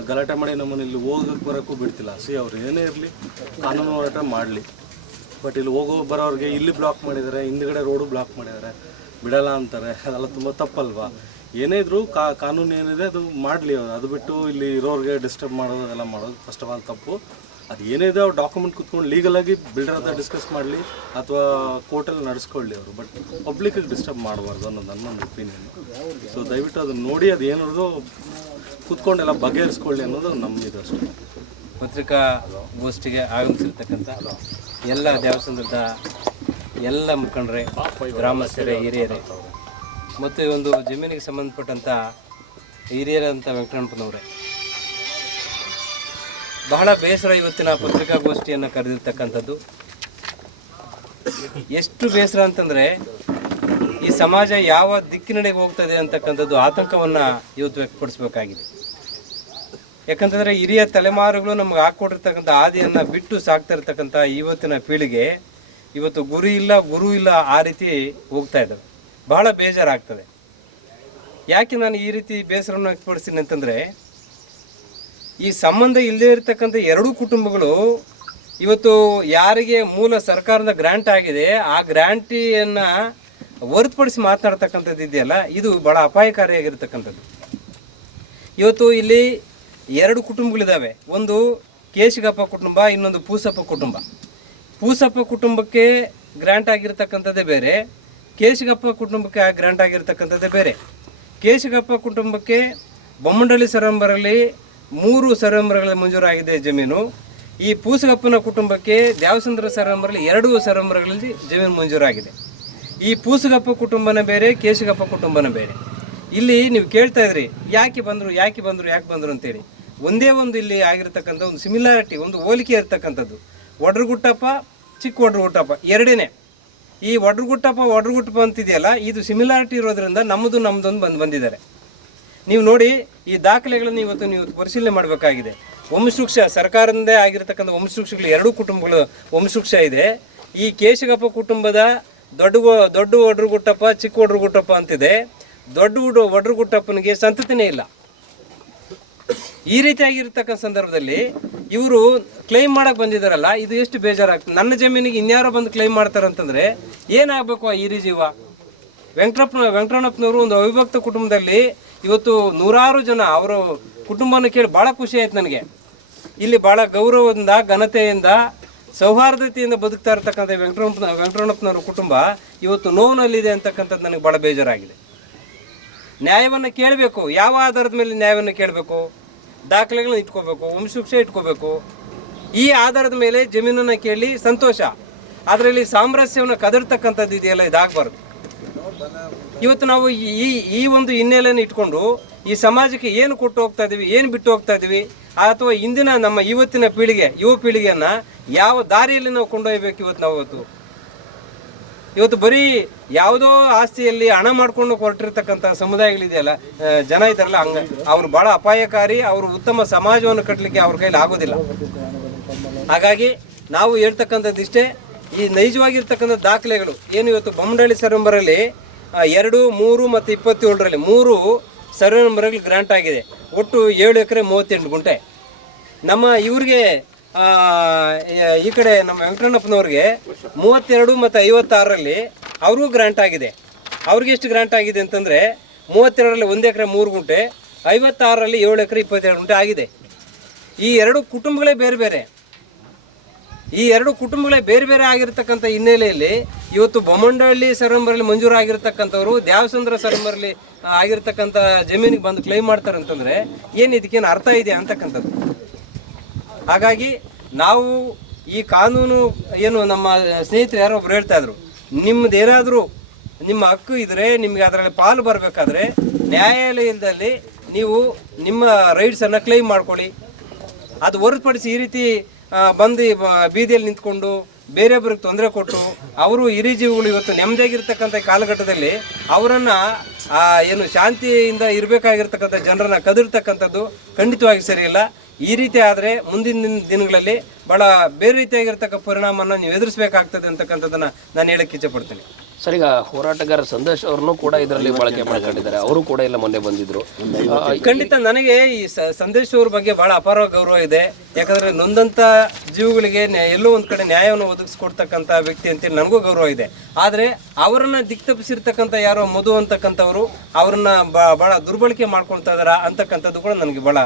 ಗಲಾಟೆ ಮಾಡಿ ನಮ್ಮನ್ನು ಇಲ್ಲಿ ಹೋಗೋಕ್ಕೆ ಬರೋಕ್ಕೂ ಬಿಡ್ತಿಲ್ಲ. ಅವ್ರು ಏನೇ ಇರಲಿ ಕಾನೂನು ಹೋರಾಟ ಮಾಡಲಿ, ಬಟ್ ಇಲ್ಲಿ ಹೋಗೋ ಬರೋರಿಗೆ ಇಲ್ಲಿ ಬ್ಲಾಕ್ ಮಾಡಿದ್ದಾರೆ, ಹಿಂದ್ಗಡೆ ರೋಡು ಬ್ಲಾಕ್ ಮಾಡಿದ್ದಾರೆ, ಬಿಡಲ್ಲ ಅಂತಾರೆ. ಅದೆಲ್ಲ ತುಂಬ ತಪ್ಪಲ್ವಾ? ಏನೇ ಇದ್ರೂ ಕಾನೂನು ಏನಿದೆ ಅದು ಮಾಡಲಿ ಅವರು. ಅದು ಬಿಟ್ಟು ಇಲ್ಲಿ ಇರೋರಿಗೆ ಡಿಸ್ಟರ್ಬ್ ಮಾಡೋದು ಅದೆಲ್ಲ ಮಾಡೋದು ಫಸ್ಟ್ ಆಫ್ ಆಲ್ ತಪ್ಪು. ಅದು ಏನೇ ಇದೆ ಅವ್ರು ಡಾಕ್ಯುಮೆಂಟ್ ಕುತ್ಕೊಂಡು ಲೀಗಲಾಗಿ ಬಿಲ್ಡರ್ ಹತ್ರ ಡಿಸ್ಕಸ್ ಮಾಡಲಿ ಅಥವಾ ಕೋರ್ಟಲ್ಲಿ ನಡೆಸ್ಕೊಳ್ಳಿ ಅವರು, ಬಟ್ ಪಬ್ಲಿಕ್ಕಿಗೆ ಡಿಸ್ಟರ್ಬ್ ಮಾಡಬಾರ್ದು ಅನ್ನೋದು ನನ್ನೊಂದು ಒಪಿನಿಯನ್. ಸೊ ದಯವಿಟ್ಟು ಅದನ್ನು ನೋಡಿ ಅದು ಏನಿರೋದು ಕೂತ್ಕೊಂಡೆಲ್ಲ ಬಗೆಹರಿಸ್ಕೊಳ್ಳಿ ಅನ್ನೋದು ನಮ್ಮದು ಅಷ್ಟೇ. ಪತ್ರಿಕಾಗೋಷ್ಠಿಗೆ ಆಗಮಿಸಿರ್ತಕ್ಕಂಥ ಎಲ್ಲ ದೇವಸ್ಥಾನದ ಎಲ್ಲ ಮುಖಂಡರೇ, ಗ್ರಾಮಸ್ಥರೇ, ಹಿರಿಯರೇ ಮತ್ತು ಈ ಒಂದು ಜಮೀನಿಗೆ ಸಂಬಂಧಪಟ್ಟಂಥ ಹಿರಿಯರಂಥ ವೆಂಕಟಣ್ಣಪ್ಪನವರೇ, ಬಹಳ ಬೇಸರ ಇವತ್ತಿನ ಪತ್ರಿಕಾಗೋಷ್ಠಿಯನ್ನು ಕರೆದಿರ್ತಕ್ಕಂಥದ್ದು. ಎಷ್ಟು ಬೇಸರ ಅಂತಂದರೆ, ಈ ಸಮಾಜ ಯಾವ ದಿಕ್ಕಿನಡೆಗೆ ಹೋಗ್ತದೆ ಅಂತಕ್ಕಂಥದ್ದು ಆತಂಕವನ್ನು ಇವತ್ತು ವ್ಯಕ್ತಪಡಿಸಬೇಕಾಗಿದೆ. ಯಾಕಂತಂದರೆ ಹಿರಿಯ ತಲೆಮಾರುಗಳು ನಮ್ಗೆ ಹಾಕ್ಕೊಟ್ಟಿರ್ತಕ್ಕಂಥ ಹಾದಿಯನ್ನು ಬಿಟ್ಟು ಸಾಕ್ತಾ ಇರ್ತಕ್ಕಂಥ ಇವತ್ತಿನ ಪೀಳಿಗೆ ಇವತ್ತು ಗುರು ಇಲ್ಲ ಆ ರೀತಿ ಹೋಗ್ತಾ ಇದ್ದಾವೆ. ಬಹಳ ಬೇಜಾರಾಗ್ತದೆ. ಯಾಕೆ ನಾನು ಈ ರೀತಿ ಬೇಸರವನ್ನು ವ್ಯಕ್ತಪಡಿಸ್ತೀನಿ ಅಂತಂದರೆ, ಈ ಸಂಬಂಧ ಇಲ್ಲದೇ ಇರತಕ್ಕಂಥ ಎರಡೂ ಕುಟುಂಬಗಳು ಇವತ್ತು ಯಾರಿಗೆ ಮೂಲ ಸರ್ಕಾರದ ಗ್ರ್ಯಾಂಟ್ ಆಗಿದೆ ಆ ಗ್ರ್ಯಾಂಟಿಯನ್ನು ಹೊರತುಪಡಿಸಿ ಮಾತನಾಡ್ತಕ್ಕಂಥದ್ದು ಇದೆಯಲ್ಲ, ಇದು ಭಾಳ ಅಪಾಯಕಾರಿಯಾಗಿರ್ತಕ್ಕಂಥದ್ದು. ಇವತ್ತು ಇಲ್ಲಿ 2 ಕುಟುಂಬಗಳಿದ್ದಾವೆ. ಒಂದು ಕೇಶಿಗಪ್ಪ ಕುಟುಂಬ, ಇನ್ನೊಂದು ಪೂಸಪ್ಪ ಕುಟುಂಬ. ಪೂಸಪ್ಪ ಕುಟುಂಬಕ್ಕೆ ಗ್ರಾಂಟ್ ಆಗಿರ್ತಕ್ಕಂಥದ್ದೇ ಬೇರೆ, ಕೇಶಿಗಪ್ಪ ಕುಟುಂಬಕ್ಕೆ ಗ್ರಾಂಟ್ ಆಗಿರ್ತಕ್ಕಂಥದ್ದೇ ಬೇರೆ. ಕೇಶಿಗಪ್ಪ ಕುಟುಂಬಕ್ಕೆ ಬೊಮ್ಮನಹಳ್ಳಿ ಸರ್ವಂಬರಲ್ಲಿ 3 ಸರ್ವಂಬರಗಳ ಮಂಜೂರಾಗಿದೆ ಜಮೀನು. ಈ ಪೂಸಗಪ್ಪನ ಕುಟುಂಬಕ್ಕೆ ದ್ಯಾವಸಂದ್ರ ಸರ್ವಂಬರಲ್ಲಿ 2 ಸರ್ವಂಬರಗಳಲ್ಲಿ ಜಮೀನು ಮಂಜೂರಾಗಿದೆ. ಈ ಪೂಸಗಪ್ಪ ಕುಟುಂಬನ ಬೇರೆ, ಕೇಶಿಗಪ್ಪ ಕುಟುಂಬನ ಬೇರೆ. ಇಲ್ಲಿ ನೀವು ಕೇಳ್ತಾ ಇದ್ರಿ ಯಾಕೆ ಬಂದರು ಅಂತೇಳಿ. ಒಂದೇ ಒಂದು ಇಲ್ಲಿ ಆಗಿರ್ತಕ್ಕಂಥ ಒಂದು ಸಿಮಿಲಾರಿಟಿ, ಒಂದು ಹೋಲಿಕೆ ಇರ್ತಕ್ಕಂಥದ್ದು. ಒಡ್ರಗುಟ್ಟಪ್ಪ, ಚಿಕ್ಕ ಒಡ್ರಗುಟ್ಟಪ್ಪ ಎರಡೇನೆ. ಈ ಒಡ್ರಗುಟ್ಟಪ್ಪ ಅಂತಿದೆಯಲ್ಲ, ಇದು ಸಿಮಿಲಾರಿಟಿ ಇರೋದ್ರಿಂದ ನಮ್ಮದೊಂದು ಬಂದಿದ್ದಾರೆ. ನೀವು ನೋಡಿ, ಈ ದಾಖಲೆಗಳನ್ನು ಇವತ್ತು ನೀವು ಪರಿಶೀಲನೆ ಮಾಡಬೇಕಾಗಿದೆ. ವಂಶವೃಕ್ಷ ಸರ್ಕಾರದಿಂದೇ ಆಗಿರ್ತಕ್ಕಂಥ ವಂಶವೃಕ್ಷಗಳು 2 ಕುಟುಂಬಗಳು ವಂಶವೃಕ್ಷ ಇದೆ. ಈ ಕೇಶಿಗಪ್ಪ ಕುಟುಂಬದ ದೊಡ್ಡ ಒಡ್ರಗುಟ್ಟಪ್ಪ, ಚಿಕ್ಕ ಒಡ್ರಗುಟ್ಟಪ್ಪ ಅಂತಿದೆ. ದೊಡ್ಡ ಒಡ್ರಗುಟ್ಟಪ್ಪನಿಗೆ ಸಂತತಿನೇ ಇಲ್ಲ. ಈ ರೀತಿಯಾಗಿರ್ತಕ್ಕಂಥ ಸಂದರ್ಭದಲ್ಲಿ ಇವರು ಕ್ಲೈಮ್ ಮಾಡಕ್ಕೆ ಬಂದಿದ್ದಾರಲ್ಲ, ಇದು ಎಷ್ಟು ಬೇಜಾರಾಗ್ತದೆ. ನನ್ನ ಜಮೀನಿಗೆ ಇನ್ಯಾರೋ ಬಂದು ಕ್ಲೈಮ್ ಮಾಡ್ತಾರಂತಂದರೆ ಏನಾಗಬೇಕು ಆ ಹಿರಿ ಜೀವ? ವೆಂಕಟರಮಣಪ್ಪನವರು ಒಂದು ಅವಿಭಕ್ತ ಕುಟುಂಬದಲ್ಲಿ ಇವತ್ತು 100 ಜನ ಅವರ ಕುಟುಂಬನ ಕೇಳಿ ಭಾಳ ಖುಷಿ ಆಯ್ತು ನನಗೆ. ಇಲ್ಲಿ ಭಾಳ ಗೌರವದಿಂದ, ಘನತೆಯಿಂದ, ಸೌಹಾರ್ದತೆಯಿಂದ ಬದುಕ್ತಾ ಇರ್ತಕ್ಕಂಥ ವೆಂಕಟರಮಣಪ್ಪನವ್ರ ಕುಟುಂಬ ಇವತ್ತು ನೋವಿನಲ್ಲಿದೆ ಅಂತಕ್ಕಂಥದ್ದು ನನಗೆ ಭಾಳ ಬೇಜಾರಾಗಿದೆ. ನ್ಯಾಯವನ್ನು ಕೇಳಬೇಕು. ಯಾವ ಆಧಾರದ ಮೇಲೆ ನ್ಯಾಯವನ್ನು ಕೇಳಬೇಕು? ದಾಖಲೆಗಳನ್ನ ಇಟ್ಕೋಬೇಕು, ವಂಶವೃಕ್ಷ ಇಟ್ಕೋಬೇಕು. ಈ ಆಧಾರದ ಮೇಲೆ ಜಮೀನನ್ನು ಕೇಳಿ ಸಂತೋಷ. ಅದರಲ್ಲಿ ಸಾಮರಸ್ಯವನ್ನು ಕದರ್ತಕ್ಕಂಥದ್ದು ಇದೆಯಲ್ಲ, ಇದಾಗಬಾರ್ದು. ಇವತ್ತು ನಾವು ಈ ಒಂದು ಹಿನ್ನೆಲೆಯನ್ನು ಇಟ್ಕೊಂಡು ಈ ಸಮಾಜಕ್ಕೆ ಏನು ಕೊಟ್ಟು ಹೋಗ್ತಾ ಇದ್ದೀವಿ, ಏನು ಬಿಟ್ಟು ಹೋಗ್ತಾ ಇದ್ದೀವಿ, ಅಥವಾ ಇಂದಿನ ನಮ್ಮ ಇವತ್ತಿನ ಯುವ ಪೀಳಿಗೆಯನ್ನು ಯಾವ ದಾರಿಯಲ್ಲಿ ನಾವು ಕೊಂಡೊಯ್ಯಬೇಕು? ಇವತ್ತು ಬರೀ ಯಾವುದೋ ಆಸ್ತಿಯಲ್ಲಿ ಹಣ ಮಾಡ್ಕೊಂಡು ಹೊರಟಿರ್ತಕ್ಕಂಥ ಸಮುದಾಯಗಳಿದೆಯಲ್ಲ, ಜನ ಇದ್ದಾರಲ್ಲ, ಅವ್ರು ಭಾಳ ಅಪಾಯಕಾರಿ. ಅವರು ಉತ್ತಮ ಸಮಾಜವನ್ನು ಕಟ್ಟಲಿಕ್ಕೆ ಅವ್ರ ಕೈಲಿ ಆಗೋದಿಲ್ಲ. ಹಾಗಾಗಿ ನಾವು ಹೇಳ್ತಕ್ಕಂಥದ್ದಿಷ್ಟೇ, ಈ ನೈಜವಾಗಿರ್ತಕ್ಕಂಥ ದಾಖಲೆಗಳು ಏನು ಇವತ್ತು ಬೊಮ್ಮನಹಳ್ಳಿ ಸರ್ವಂಬರಲ್ಲಿ 2, 3 ಮತ್ತು 27ರಲ್ಲಿ 3 ಸರ್ವೆ ನಂಬರ್ಗಳು ಗ್ರಾಂಟ್ ಆಗಿದೆ. ಒಟ್ಟು 7 ಎಕರೆ 38 ಗುಂಟೆ. ನಮ್ಮ ಇವ್ರಿಗೆ ಈ ಕಡೆ ನಮ್ಮ ವೆಂಕಟಣ್ಣಪ್ಪನವ್ರಿಗೆ 32 ಮತ್ತು 56ರಲ್ಲಿ ಅವ್ರಿಗೂ ಗ್ರಾಂಟ್ ಆಗಿದೆ. ಅವ್ರಿಗೆ ಎಷ್ಟು ಗ್ರಾಂಟ್ ಆಗಿದೆ ಅಂತಂದರೆ 32ರಲ್ಲಿ 1 ಎಕರೆ 3 ಗುಂಟೆ, 56ರಲ್ಲಿ 7 ಎಕರೆ 22 ಗುಂಟೆ ಆಗಿದೆ. ಈ 2 ಕುಟುಂಬಗಳೇ ಬೇರೆ ಬೇರೆ ಆಗಿರ್ತಕ್ಕಂಥ ಹಿನ್ನೆಲೆಯಲ್ಲಿ ಇವತ್ತು ಬೊಮ್ಮನಹಳ್ಳಿ ಸರ್ವಂಬರಲ್ಲಿ ಮಂಜೂರಾಗಿರ್ತಕ್ಕಂಥವ್ರು ದ್ಯಾವಸಂದ್ರ ಸರ್ವಂಬರಲ್ಲಿ ಆಗಿರ್ತಕ್ಕಂಥ ಜಮೀನಿಗೆ ಬಂದು ಕ್ಲೈಮ್ ಮಾಡ್ತಾರೆ ಅಂತಂದರೆ ಏನು ಇದಕ್ಕೇನು ಅರ್ಥ ಇದೆ ಅಂತಕ್ಕಂಥದ್ದು. ಹಾಗಾಗಿ ನಾವು ಈ ಕಾನೂನು ಏನು ನಮ್ಮ ಸ್ನೇಹಿತರು ಯಾರೋ ಒಬ್ರು ಹೇಳ್ತಾ ಇದ್ರು, ನಿಮ್ಮದೇನಾದರೂ ನಿಮ್ಮ ಹಕ್ಕು ಇದ್ದರೆ ನಿಮಗೆ ಅದರಲ್ಲಿ ಪಾಲು ಬರಬೇಕಾದ್ರೆ ನ್ಯಾಯಾಲಯದಲ್ಲಿ ನೀವು ನಿಮ್ಮ ರೈಟ್ಸನ್ನು ಕ್ಲೈಮ್ ಮಾಡ್ಕೊಳ್ಳಿ. ಅದು ಹೊರತುಪಡಿಸಿ ಈ ರೀತಿ ಬಂದು ಬೀದಿಯಲ್ಲಿ ನಿಂತ್ಕೊಂಡು ಬೇರೆಯೊಬ್ಬರಿಗೆ ತೊಂದರೆ ಕೊಟ್ಟು ಅವರು ಹಿರಿಜೀವಿಗಳು ಇವತ್ತು ನೆಮ್ಮದಿಯಾಗಿರ್ತಕ್ಕಂಥ ಕಾಲಘಟ್ಟದಲ್ಲಿ ಅವರನ್ನು ಏನು ಶಾಂತಿಯಿಂದ ಇರಬೇಕಾಗಿರ್ತಕ್ಕಂಥ ಜನರನ್ನು ಕದಿರ್ತಕ್ಕಂಥದ್ದು ಖಂಡಿತವಾಗಿ ಸರಿಯಿಲ್ಲ. ಈ ರೀತಿ ಆದರೆ ಮುಂದಿನ ದಿನಗಳಲ್ಲಿ ಭಾಳ ಬೇರೆ ರೀತಿಯಾಗಿರ್ತಕ್ಕ ಪರಿಣಾಮವನ್ನು ನೀವು ಎದುರಿಸಬೇಕಾಗ್ತದೆ ಅಂತಕ್ಕಂಥದ್ದನ್ನು ನಾನು ಹೇಳಕ್ಕೆ ಇಚ್ಛೆಪಡ್ತೀನಿ. ಸರ್, ಈಗ ಹೋರಾಟಗಾರ ಸಂದೇಶ್ ಅವ್ರನ್ನೂ ಕೂಡ ಇದರಲ್ಲಿ ಬಳಕೆ ಮಾಡ್ಕೊಂಡಿದ್ದಾರೆ. ಅವರು ಕೂಡ ಇಲ್ಲ ಮೊನ್ನೆ ಬಂದಿದ್ರು. ಖಂಡಿತ ನನಗೆ ಈ ಸಂದೇಶ್ ಅವ್ರ ಬಗ್ಗೆ ಭಾಳ ಅಪಾರ ಗೌರವ ಇದೆ. ಯಾಕಂದರೆ ನೊಂದಂಥ ಜೀವಗಳಿಗೆ ಎಲ್ಲೋ ಒಂದು ಕಡೆ ನ್ಯಾಯವನ್ನು ಒದಗಿಸ್ಕೊಡ್ತಕ್ಕಂಥ ವ್ಯಕ್ತಿ ಅಂತೇಳಿ ನನಗೂ ಗೌರವ ಇದೆ. ಆದರೆ ಅವರನ್ನು ದಿಕ್ತಪ್ಪಿಸಿರ್ತಕ್ಕಂಥ ಯಾರೋ ಮಧು ಅಂತಕ್ಕಂಥವ್ರು ಅವ್ರನ್ನ ಭಾಳ ದುರ್ಬಳಕೆ ಮಾಡ್ಕೊಳ್ತಾ ಇದಾರ ಅಂತಕ್ಕಂಥದ್ದು ಕೂಡ ನನಗೆ ಭಾಳ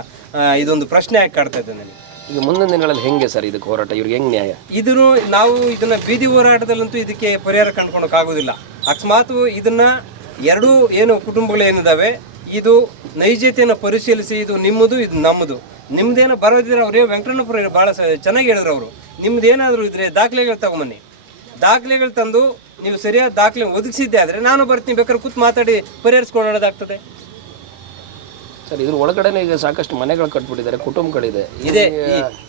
ಇದೊಂದು ಪ್ರಶ್ನೆ ಆಗಿ ಕಾಡ್ತಾ ಇದೆ ನನಗೆ. ಈಗ ಮುಂದಿನ ದಿನಗಳಲ್ಲಿ ಹೆಂಗೆ ಸರ್ ಇದಕ್ಕೆ ಹೋರಾಟ, ಇವ್ರಿಗೆ ಹೆಂಗೆ ನ್ಯಾಯ? ನಾವು ಇದನ್ನ ಬೀದಿ ಹೋರಾಟದಲ್ಲಂತೂ ಇದಕ್ಕೆ ಪರಿಹಾರ ಕಂಡುಕೊಳ್ಳೋಕ್ಕಾಗೋದಿಲ್ಲ. ಅಕಸ್ಮಾತ್ ಇದನ್ನ 2 ಏನು ಕುಟುಂಬಗಳು ಏನಿದಾವೆ, ಇದು ನೈಜತೆಯನ್ನು ಪರಿಶೀಲಿಸಿ ಇದು ನಿಮ್ಮದು, ಇದು ನಮ್ಮದು, ನಿಮ್ದೇನೋ ಬರೋದಿದ್ರೆ ಅವರೇ ವೆಂಕಟಣ್ಣಪ್ಪರು ಭಾಳ ಚೆನ್ನಾಗಿ ಹೇಳಿದ್ರು. ಅವರು ನಿಮ್ದೇನಾದರೂ ಇದ್ರೆ ದಾಖಲೆಗಳು ತಗೊಂಬನ್ನಿ, ದಾಖಲೆಗಳು ತಂದು ನೀವು ಸರಿಯಾದ ದಾಖಲೆ ಒದಗಿಸಿದ್ದೆ ಆದರೆ ನಾನು ಬರ್ತೀನಿ, ಬೇಕಾದ್ರೆ ಕೂತು ಮಾತಾಡಿ ಪರಿಹರಿಸ್ಕೊಳ್ಳೋದಾಗ್ತದೆ. ಸರ್, ಇದ್ರ ಒಳಗಡೆನೇ ಈಗ ಸಾಕಷ್ಟು ಮನೆಗಳು ಕಟ್ಬಿಟ್ಟಿದ್ದಾರೆ, ಕುಟುಂಬಗಳಿದೆ.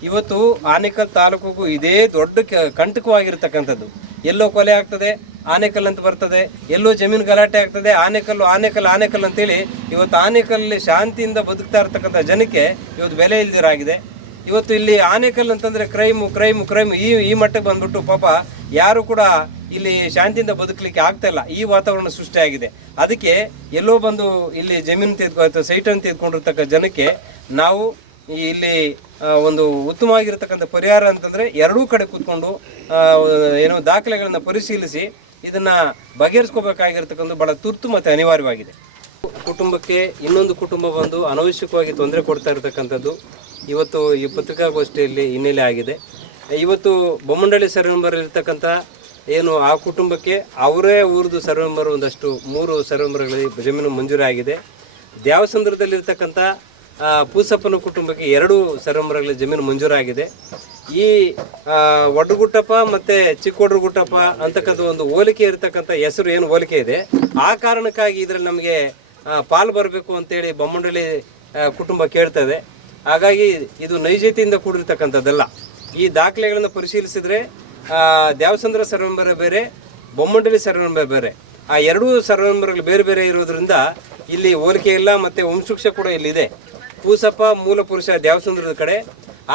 ಇವತ್ತು ಆನೇಕಲ್ ತಾಲೂಕಿಗೂ ಇದೇ ದೊಡ್ಡ ಕಂಟಕವಾಗಿರ್ತಕ್ಕಂಥದ್ದು. ಎಲ್ಲೋ ಕೊಲೆ ಆಗ್ತದೆ, ಆನೇಕಲ್ ಅಂತ ಬರ್ತದೆ, ಎಲ್ಲೋ ಜಮೀನು ಗಲಾಟೆ ಆಗ್ತದೆ, ಆನೇಕಲ್ ಅಂತೇಳಿ ಇವತ್ತು ಆನೇಕಲ್ಲಿ ಶಾಂತಿಯಿಂದ ಬದುಕ್ತಾ ಇರ್ತಕ್ಕಂಥ ಜನಕ್ಕೆ ಇವತ್ತು ಬೆಲೆ ಇಲ್ದಿರಾಗಿದೆ. ಇವತ್ತು ಇಲ್ಲಿ ಆನೇಕಲ್ ಅಂತಂದರೆ ಕ್ರೈಮು ಈ ಮಟ್ಟಕ್ಕೆ ಬಂದ್ಬಿಟ್ಟು ಪಾಪ ಯಾರು ಕೂಡ ಇಲ್ಲಿ ಶಾಂತಿಯಿಂದ ಬದುಕಲಿಕ್ಕೆ ಆಗ್ತಾ ಇಲ್ಲ. ಈ ವಾತಾವರಣ ಸೃಷ್ಟಿಯಾಗಿದೆ. ಅದಕ್ಕೆ ಎಲ್ಲೋ ಬಂದು ಇಲ್ಲಿ ಜಮೀನು ಸೈಟನ್ನು ತೆಗೆದುಕೊಂಡಿರ್ತಕ್ಕ ಜನಕ್ಕೆ ನಾವು ಇಲ್ಲಿ ಒಂದು ಉತ್ತಮವಾಗಿರ್ತಕ್ಕಂಥ ಪರಿಹಾರ ಅಂತಂದರೆ 2 ಕಡೆ ಕೂತ್ಕೊಂಡು ಏನೋ ದಾಖಲೆಗಳನ್ನು ಪರಿಶೀಲಿಸಿ ಇದನ್ನು ಬಗೆಹರಿಸ್ಕೋಬೇಕಾಗಿರ್ತಕ್ಕಂಥ ಭಾಳ ತುರ್ತು ಮತ್ತು ಅನಿವಾರ್ಯವಾಗಿದೆ. ಕುಟುಂಬಕ್ಕೆ ಇನ್ನೊಂದು ಕುಟುಂಬ ಬಂದು ಅನವಶ್ಯಕವಾಗಿ ತೊಂದರೆ ಕೊಡ್ತಾ ಇರತಕ್ಕಂಥದ್ದು ಇವತ್ತು ಈ ಪತ್ರಿಕಾಗೋಷ್ಠಿಯಲ್ಲಿ ಹಿನ್ನೆಲೆ ಆಗಿದೆ. ಇವತ್ತು ಬೊಮ್ಮನಹಳ್ಳಿ ಸರ್ವೆ ನಂಬರ್ ಇರ್ತಕ್ಕಂಥ ಏನು ಆ ಕುಟುಂಬಕ್ಕೆ ಅವರೇ ಊರದು ಸರ್ವೆ ನಂಬರ್ ಒಂದಷ್ಟು 3 ಸರ್ವೆ ನಂಬರ್ಗಳಲ್ಲಿ ಜಮೀನು ಮಂಜೂರಾಗಿದೆ. ದ್ಯಾವಸಂದ್ರದಲ್ಲಿರ್ತಕ್ಕಂಥ ಪೂಸಪ್ಪನ ಕುಟುಂಬಕ್ಕೆ 2 ಸರ್ವೆ ನಂಬರ್ಗಳ ಜಮೀನು ಮಂಜೂರಾಗಿದೆ. ಈ ಒಡ್ಡಗುಟ್ಟಪ್ಪ ಮತ್ತು ಚಿಕ್ಕೊಡ್ರಗುಟ್ಟಪ್ಪ ಅಂತಕ್ಕಂಥ ಒಂದು ಹೋಲಿಕೆ ಇರತಕ್ಕಂಥ ಹೆಸರು ಏನು ಹೋಲಿಕೆ ಇದೆ, ಆ ಕಾರಣಕ್ಕಾಗಿ ಇದರಲ್ಲಿ ನಮಗೆ ಪಾಲು ಬರಬೇಕು ಅಂತೇಳಿ ಬೊಮ್ಮನಹಳ್ಳಿ ಕುಟುಂಬ ಕೇಳ್ತದೆ. ಹಾಗಾಗಿ ಇದು ನೈಜತೆಯಿಂದ ಕೂಡಿರ್ತಕ್ಕಂಥದ್ದಲ್ಲ. ಈ ದಾಖಲೆಗಳನ್ನು ಪರಿಶೀಲಿಸಿದರೆ ದ್ಯಾವಸಂದ್ರ ಸರ್ವೆ ನಂಬರ್ ಬೇರೆ, ಬೊಮ್ಮನಹಳ್ಳಿ ಸರ್ವೆ ನಂಬರ್ ಬೇರೆ. ಆ 2 ಸರ್ವೆ ನಂಬರ್ಗಳು ಬೇರೆ ಬೇರೆ ಇರೋದ್ರಿಂದ ಇಲ್ಲಿ ಹೋಲಿಕೆ ಇಲ್ಲ. ಮತ್ತು ವಂಶವೃಕ್ಷ ಕೂಡ ಇಲ್ಲಿದೆ. ಪೂಸಪ್ಪ ಮೂಲ ಪುರುಷ ದ್ಯಾವಸಂದ್ರದ ಕಡೆ,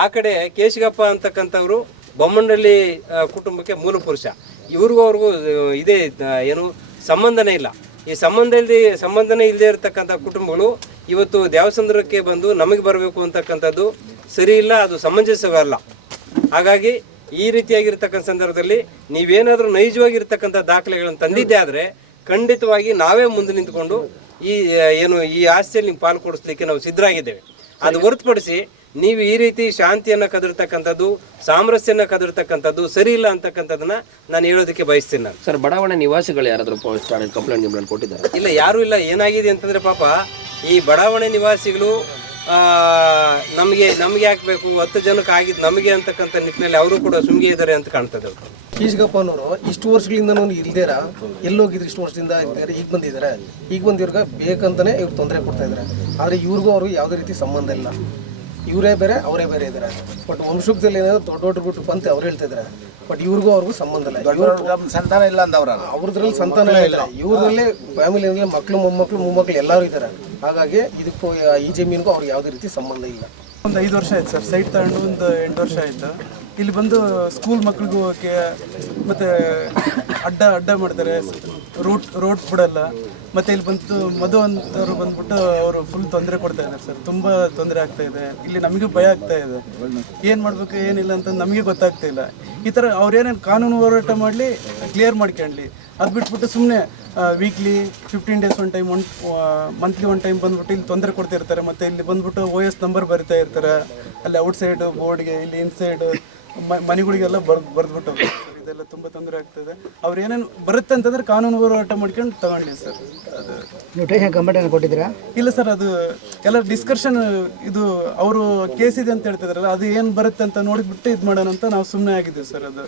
ಆ ಕಡೆ ಕೇಶಗಪ್ಪ ಅಂತಕ್ಕಂಥವ್ರು ಬೊಮ್ಮನಹಳ್ಳಿ ಕುಟುಂಬಕ್ಕೆ ಮೂಲ ಪುರುಷ. ಇವ್ರಿಗೂ ಅವ್ರಿಗೂ ಇದೇ ಏನು ಸಂಬಂಧನೇ ಇಲ್ಲ. ಈ ಸಂಬಂಧನೇ ಇಲ್ಲದೆ ಇರತಕ್ಕಂಥ ಕುಟುಂಬಗಳು ಇವತ್ತು ದ್ಯಾವಸಂದ್ರಕ್ಕೆ ಬಂದು ನಮಗೆ ಬರಬೇಕು ಅಂತಕ್ಕಂಥದ್ದು ಸರಿ ಇಲ್ಲ, ಅದು ಸಮಂಜಸವಲ್ಲ. ಹಾಗಾಗಿ ಈ ರೀತಿಯಾಗಿರ್ತಕ್ಕಂಥ ಸಂದರ್ಭದಲ್ಲಿ ನೀವೇನಾದರೂ ನೈಜವಾಗಿರ್ತಕ್ಕಂಥ ದಾಖಲೆಗಳನ್ನು ತಂದಿದ್ದೆ ಆದರೆ ಖಂಡಿತವಾಗಿ ನಾವೇ ಮುಂದೆ ನಿಂತ್ಕೊಂಡು ಈ ಆಸ್ತಿಯಲ್ಲಿ ನೀವು ಪಾಲು ಕೊಡಿಸ್ಲಿಕ್ಕೆ ನಾವು ಸಿದ್ಧರಾಗಿದ್ದೇವೆ. ಅದು ಹೊರತುಪಡಿಸಿ ನೀವು ಈ ರೀತಿ ಶಾಂತಿಯನ್ನು ಕದರ್ತಕ್ಕಂಥದ್ದು, ಸಾಮರಸ್ಯನ ಕದರ್ತಕ್ಕಂಥದ್ದು ಸರಿ ಇಲ್ಲ ಅಂತಕ್ಕಂಥದ್ದನ್ನ ನಾನು ಹೇಳೋದಕ್ಕೆ ಬಯಸ್ತೀನಿ. ನಾನು ಸರ್, ಬಡಾವಣೆ ನಿವಾಸಿಗಳು ಯಾರಾದರೂ ಪೊಲೀಸ್ ಠಾಣೆ ಕಂಪ್ಲೇಂಟ್ ನಿಮ್ಮನ್ನು ಕೊಟ್ಟಿದ್ದಾರೆ? ಇಲ್ಲ, ಯಾರೂ ಇಲ್ಲ. ಏನಾಗಿದೆ ಅಂತಂದರೆ ಪಾಪ ಈ ಬಡಾವಣೆ ನಿವಾಸಿಗಳು ನಮಗೆ ಹಾಕಬೇಕು, 10 ಜನಕ್ಕೆ ಆಗಿದ್ದು ನಮಗೆ ಅಂತಕ್ಕಂಥ ನಿಟ್ಟಿನಲ್ಲಿ ಅವರು ಕೂಡ ಸುಮ್ಗೆ ಇದ್ದಾರೆ ಅಂತ ಕಾಣ್ತದೆ. ಕೀಶಗಪ್ಪನವರು ಇಷ್ಟು ವರ್ಷಗಳಿಂದ ಇಲ್ದೇರ ಎಲ್ಲೋಗಿದ್ರು, ಇಷ್ಟು ವರ್ಷದಿಂದ ಇದ್ದಾರೆ, ಈಗ ಬಂದಿದ್ದಾರೆ. ಈಗ ಬಂದಿವ್ರಿಗೆ ಬೇಕಂತಾನೆ ಇವ್ರು ತೊಂದರೆ ಕೊಡ್ತಾ ಇದ್ದಾರೆ. ಆದರೆ ಇವ್ರಿಗೂ ಅವ್ರಿಗೂ ಯಾವುದೇ ರೀತಿ ಸಂಬಂಧ ಇಲ್ಲ. ಇವರೇ ಬೇರೆ, ಅವರೇ ಬೇರೆ ಇದ್ದಾರೆ. ಬಟ್ ವಂಶದಲ್ಲಿ ಏನಾದ್ರು ದೊಡ್ಡ ಗುಟ್ಟು ಅಂತ ಅವ್ರು ಹೇಳ್ತಾ ಇದ್ದಾರೆ. ಬಟ್ ಇವ್ರಿಗೂ ಅವ್ರಿಗೂ ಸಂಬಂಧ ಇಲ್ಲ. ಸಂತಾನ ಇಲ್ಲ ಅಂದವ್ರ ಅವ್ರದ್ರಲ್ಲಿ ಸಂತಾನ ಇಲ್ಲ. ಇವ್ರದ್ರಲ್ಲಿ ಫ್ಯಾಮಿಲಿಯಲ್ಲಿ ಮಕ್ಕಳು, ಮೊಮ್ಮಕ್ಕಳು ಎಲ್ಲರೂ ಇದ್ದಾರೆ. ಹಾಗಾಗಿ ಇದಕ್ಕೂ ಈ ಜಮೀನಿಗೂ ಅವ್ರಿಗೆ ಯಾವುದೇ ರೀತಿ ಸಂಬಂಧ ಇಲ್ಲ. ಒಂದು 5 ವರ್ಷ ಆಯ್ತು ಸರ್. ಸೈಟ್ ತಗೊಂಡು ಒಂದು 8 ವರ್ಷ ಆಯಿತು. ಇಲ್ಲಿ ಬಂದು ಸ್ಕೂಲ್ ಮಕ್ಳಿಗೂ ಹೋಗೋಕ್ಕೆ ಮತ್ತು ಅಡ್ಡ ಮಾಡ್ತಾರೆ, ರೋಡ್ ಬಿಡಲ್ಲ. ಮತ್ತು ಇಲ್ಲಿ ಬಂದು ಮಧು ಅಂತವ್ರು ಬಂದ್ಬಿಟ್ಟು ಅವರು ಫುಲ್ ತೊಂದರೆ ಕೊಡ್ತಾ ಇದ್ದಾರೆ ಸರ್. ತುಂಬ ತೊಂದರೆ ಆಗ್ತಾ ಇದೆ. ಇಲ್ಲಿ ನಮಗೂ ಭಯ ಆಗ್ತಾ ಇದೆ, ಏನು ಮಾಡಬೇಕು ಏನಿಲ್ಲ ಅಂತ ನಮಗೆ ಗೊತ್ತಾಗ್ತಾ ಇಲ್ಲ. ಈ ಥರ ಅವ್ರೇನೇನು ಕಾನೂನು ಹೋರಾಟ ಮಾಡಲಿ, ಕ್ಲಿಯರ್ ಮಾಡ್ಕೊಳ್ಳಿ. ಅದು ಬಿಟ್ಬಿಟ್ಟು ಸುಮ್ಮನೆ weekly 15 days one time, monthly one time ಬಂದ್ಬಿಟ್ಟು ಇಲ್ಲಿ ತೊಂದರೆ ಕೊಡ್ತಾ ಇರ್ತಾರೆ. ಮತ್ತು ಇಲ್ಲಿ ಬಂದ್ಬಿಟ್ಟು OS ನಂಬರ್ ಬರಿತಾ ಇರ್ತಾರೆ. ಅಲ್ಲಿ ಔಟ್ಸೈಡು ಬೋರ್ಡ್ಗೆ, ಇಲ್ಲಿ ಇನ್ಸೈಡು ಮನೆಗಳಿಗೆಲ್ಲ ಬರೆದ್ಬಿಟ್ಟು ಇದೆಲ್ಲ ತುಂಬ ತೊಂದರೆ ಆಗ್ತದೆ. ಅವ್ರು ಏನೇನು ಬರುತ್ತೆ ಅಂತಂದ್ರೆ ಕಾನೂನು ಹೋರಾಟ ಮಾಡ್ಕೊಂಡು ತಗೊಂಡ್ಲಿ ಸರ್. ಅದು ನೀವು ಸ್ಟೇಷನ್ ಕಂಪ್ಲೇಂಟ್ ಕೊಟ್ಟಿದ್ದೀರಾ? ಇಲ್ಲ ಸರ್, ಅದು ಎಲ್ಲ ಡಿಸ್ಕಷನ್, ಇದು ಅವರು ಕೇಸ್ ಇದೆ ಅಂತ ಹೇಳ್ತಿದ್ರಲ್ಲ, ಅದು ಏನು ಬರುತ್ತೆ ಅಂತ ನೋಡಿಬಿಟ್ಟು ಇದು ಮಾಡೋಣ ಅಂತ ನಾವು ಸುಮ್ಮನೆ ಆಗಿದ್ದೀವಿ ಸರ್. ಅದು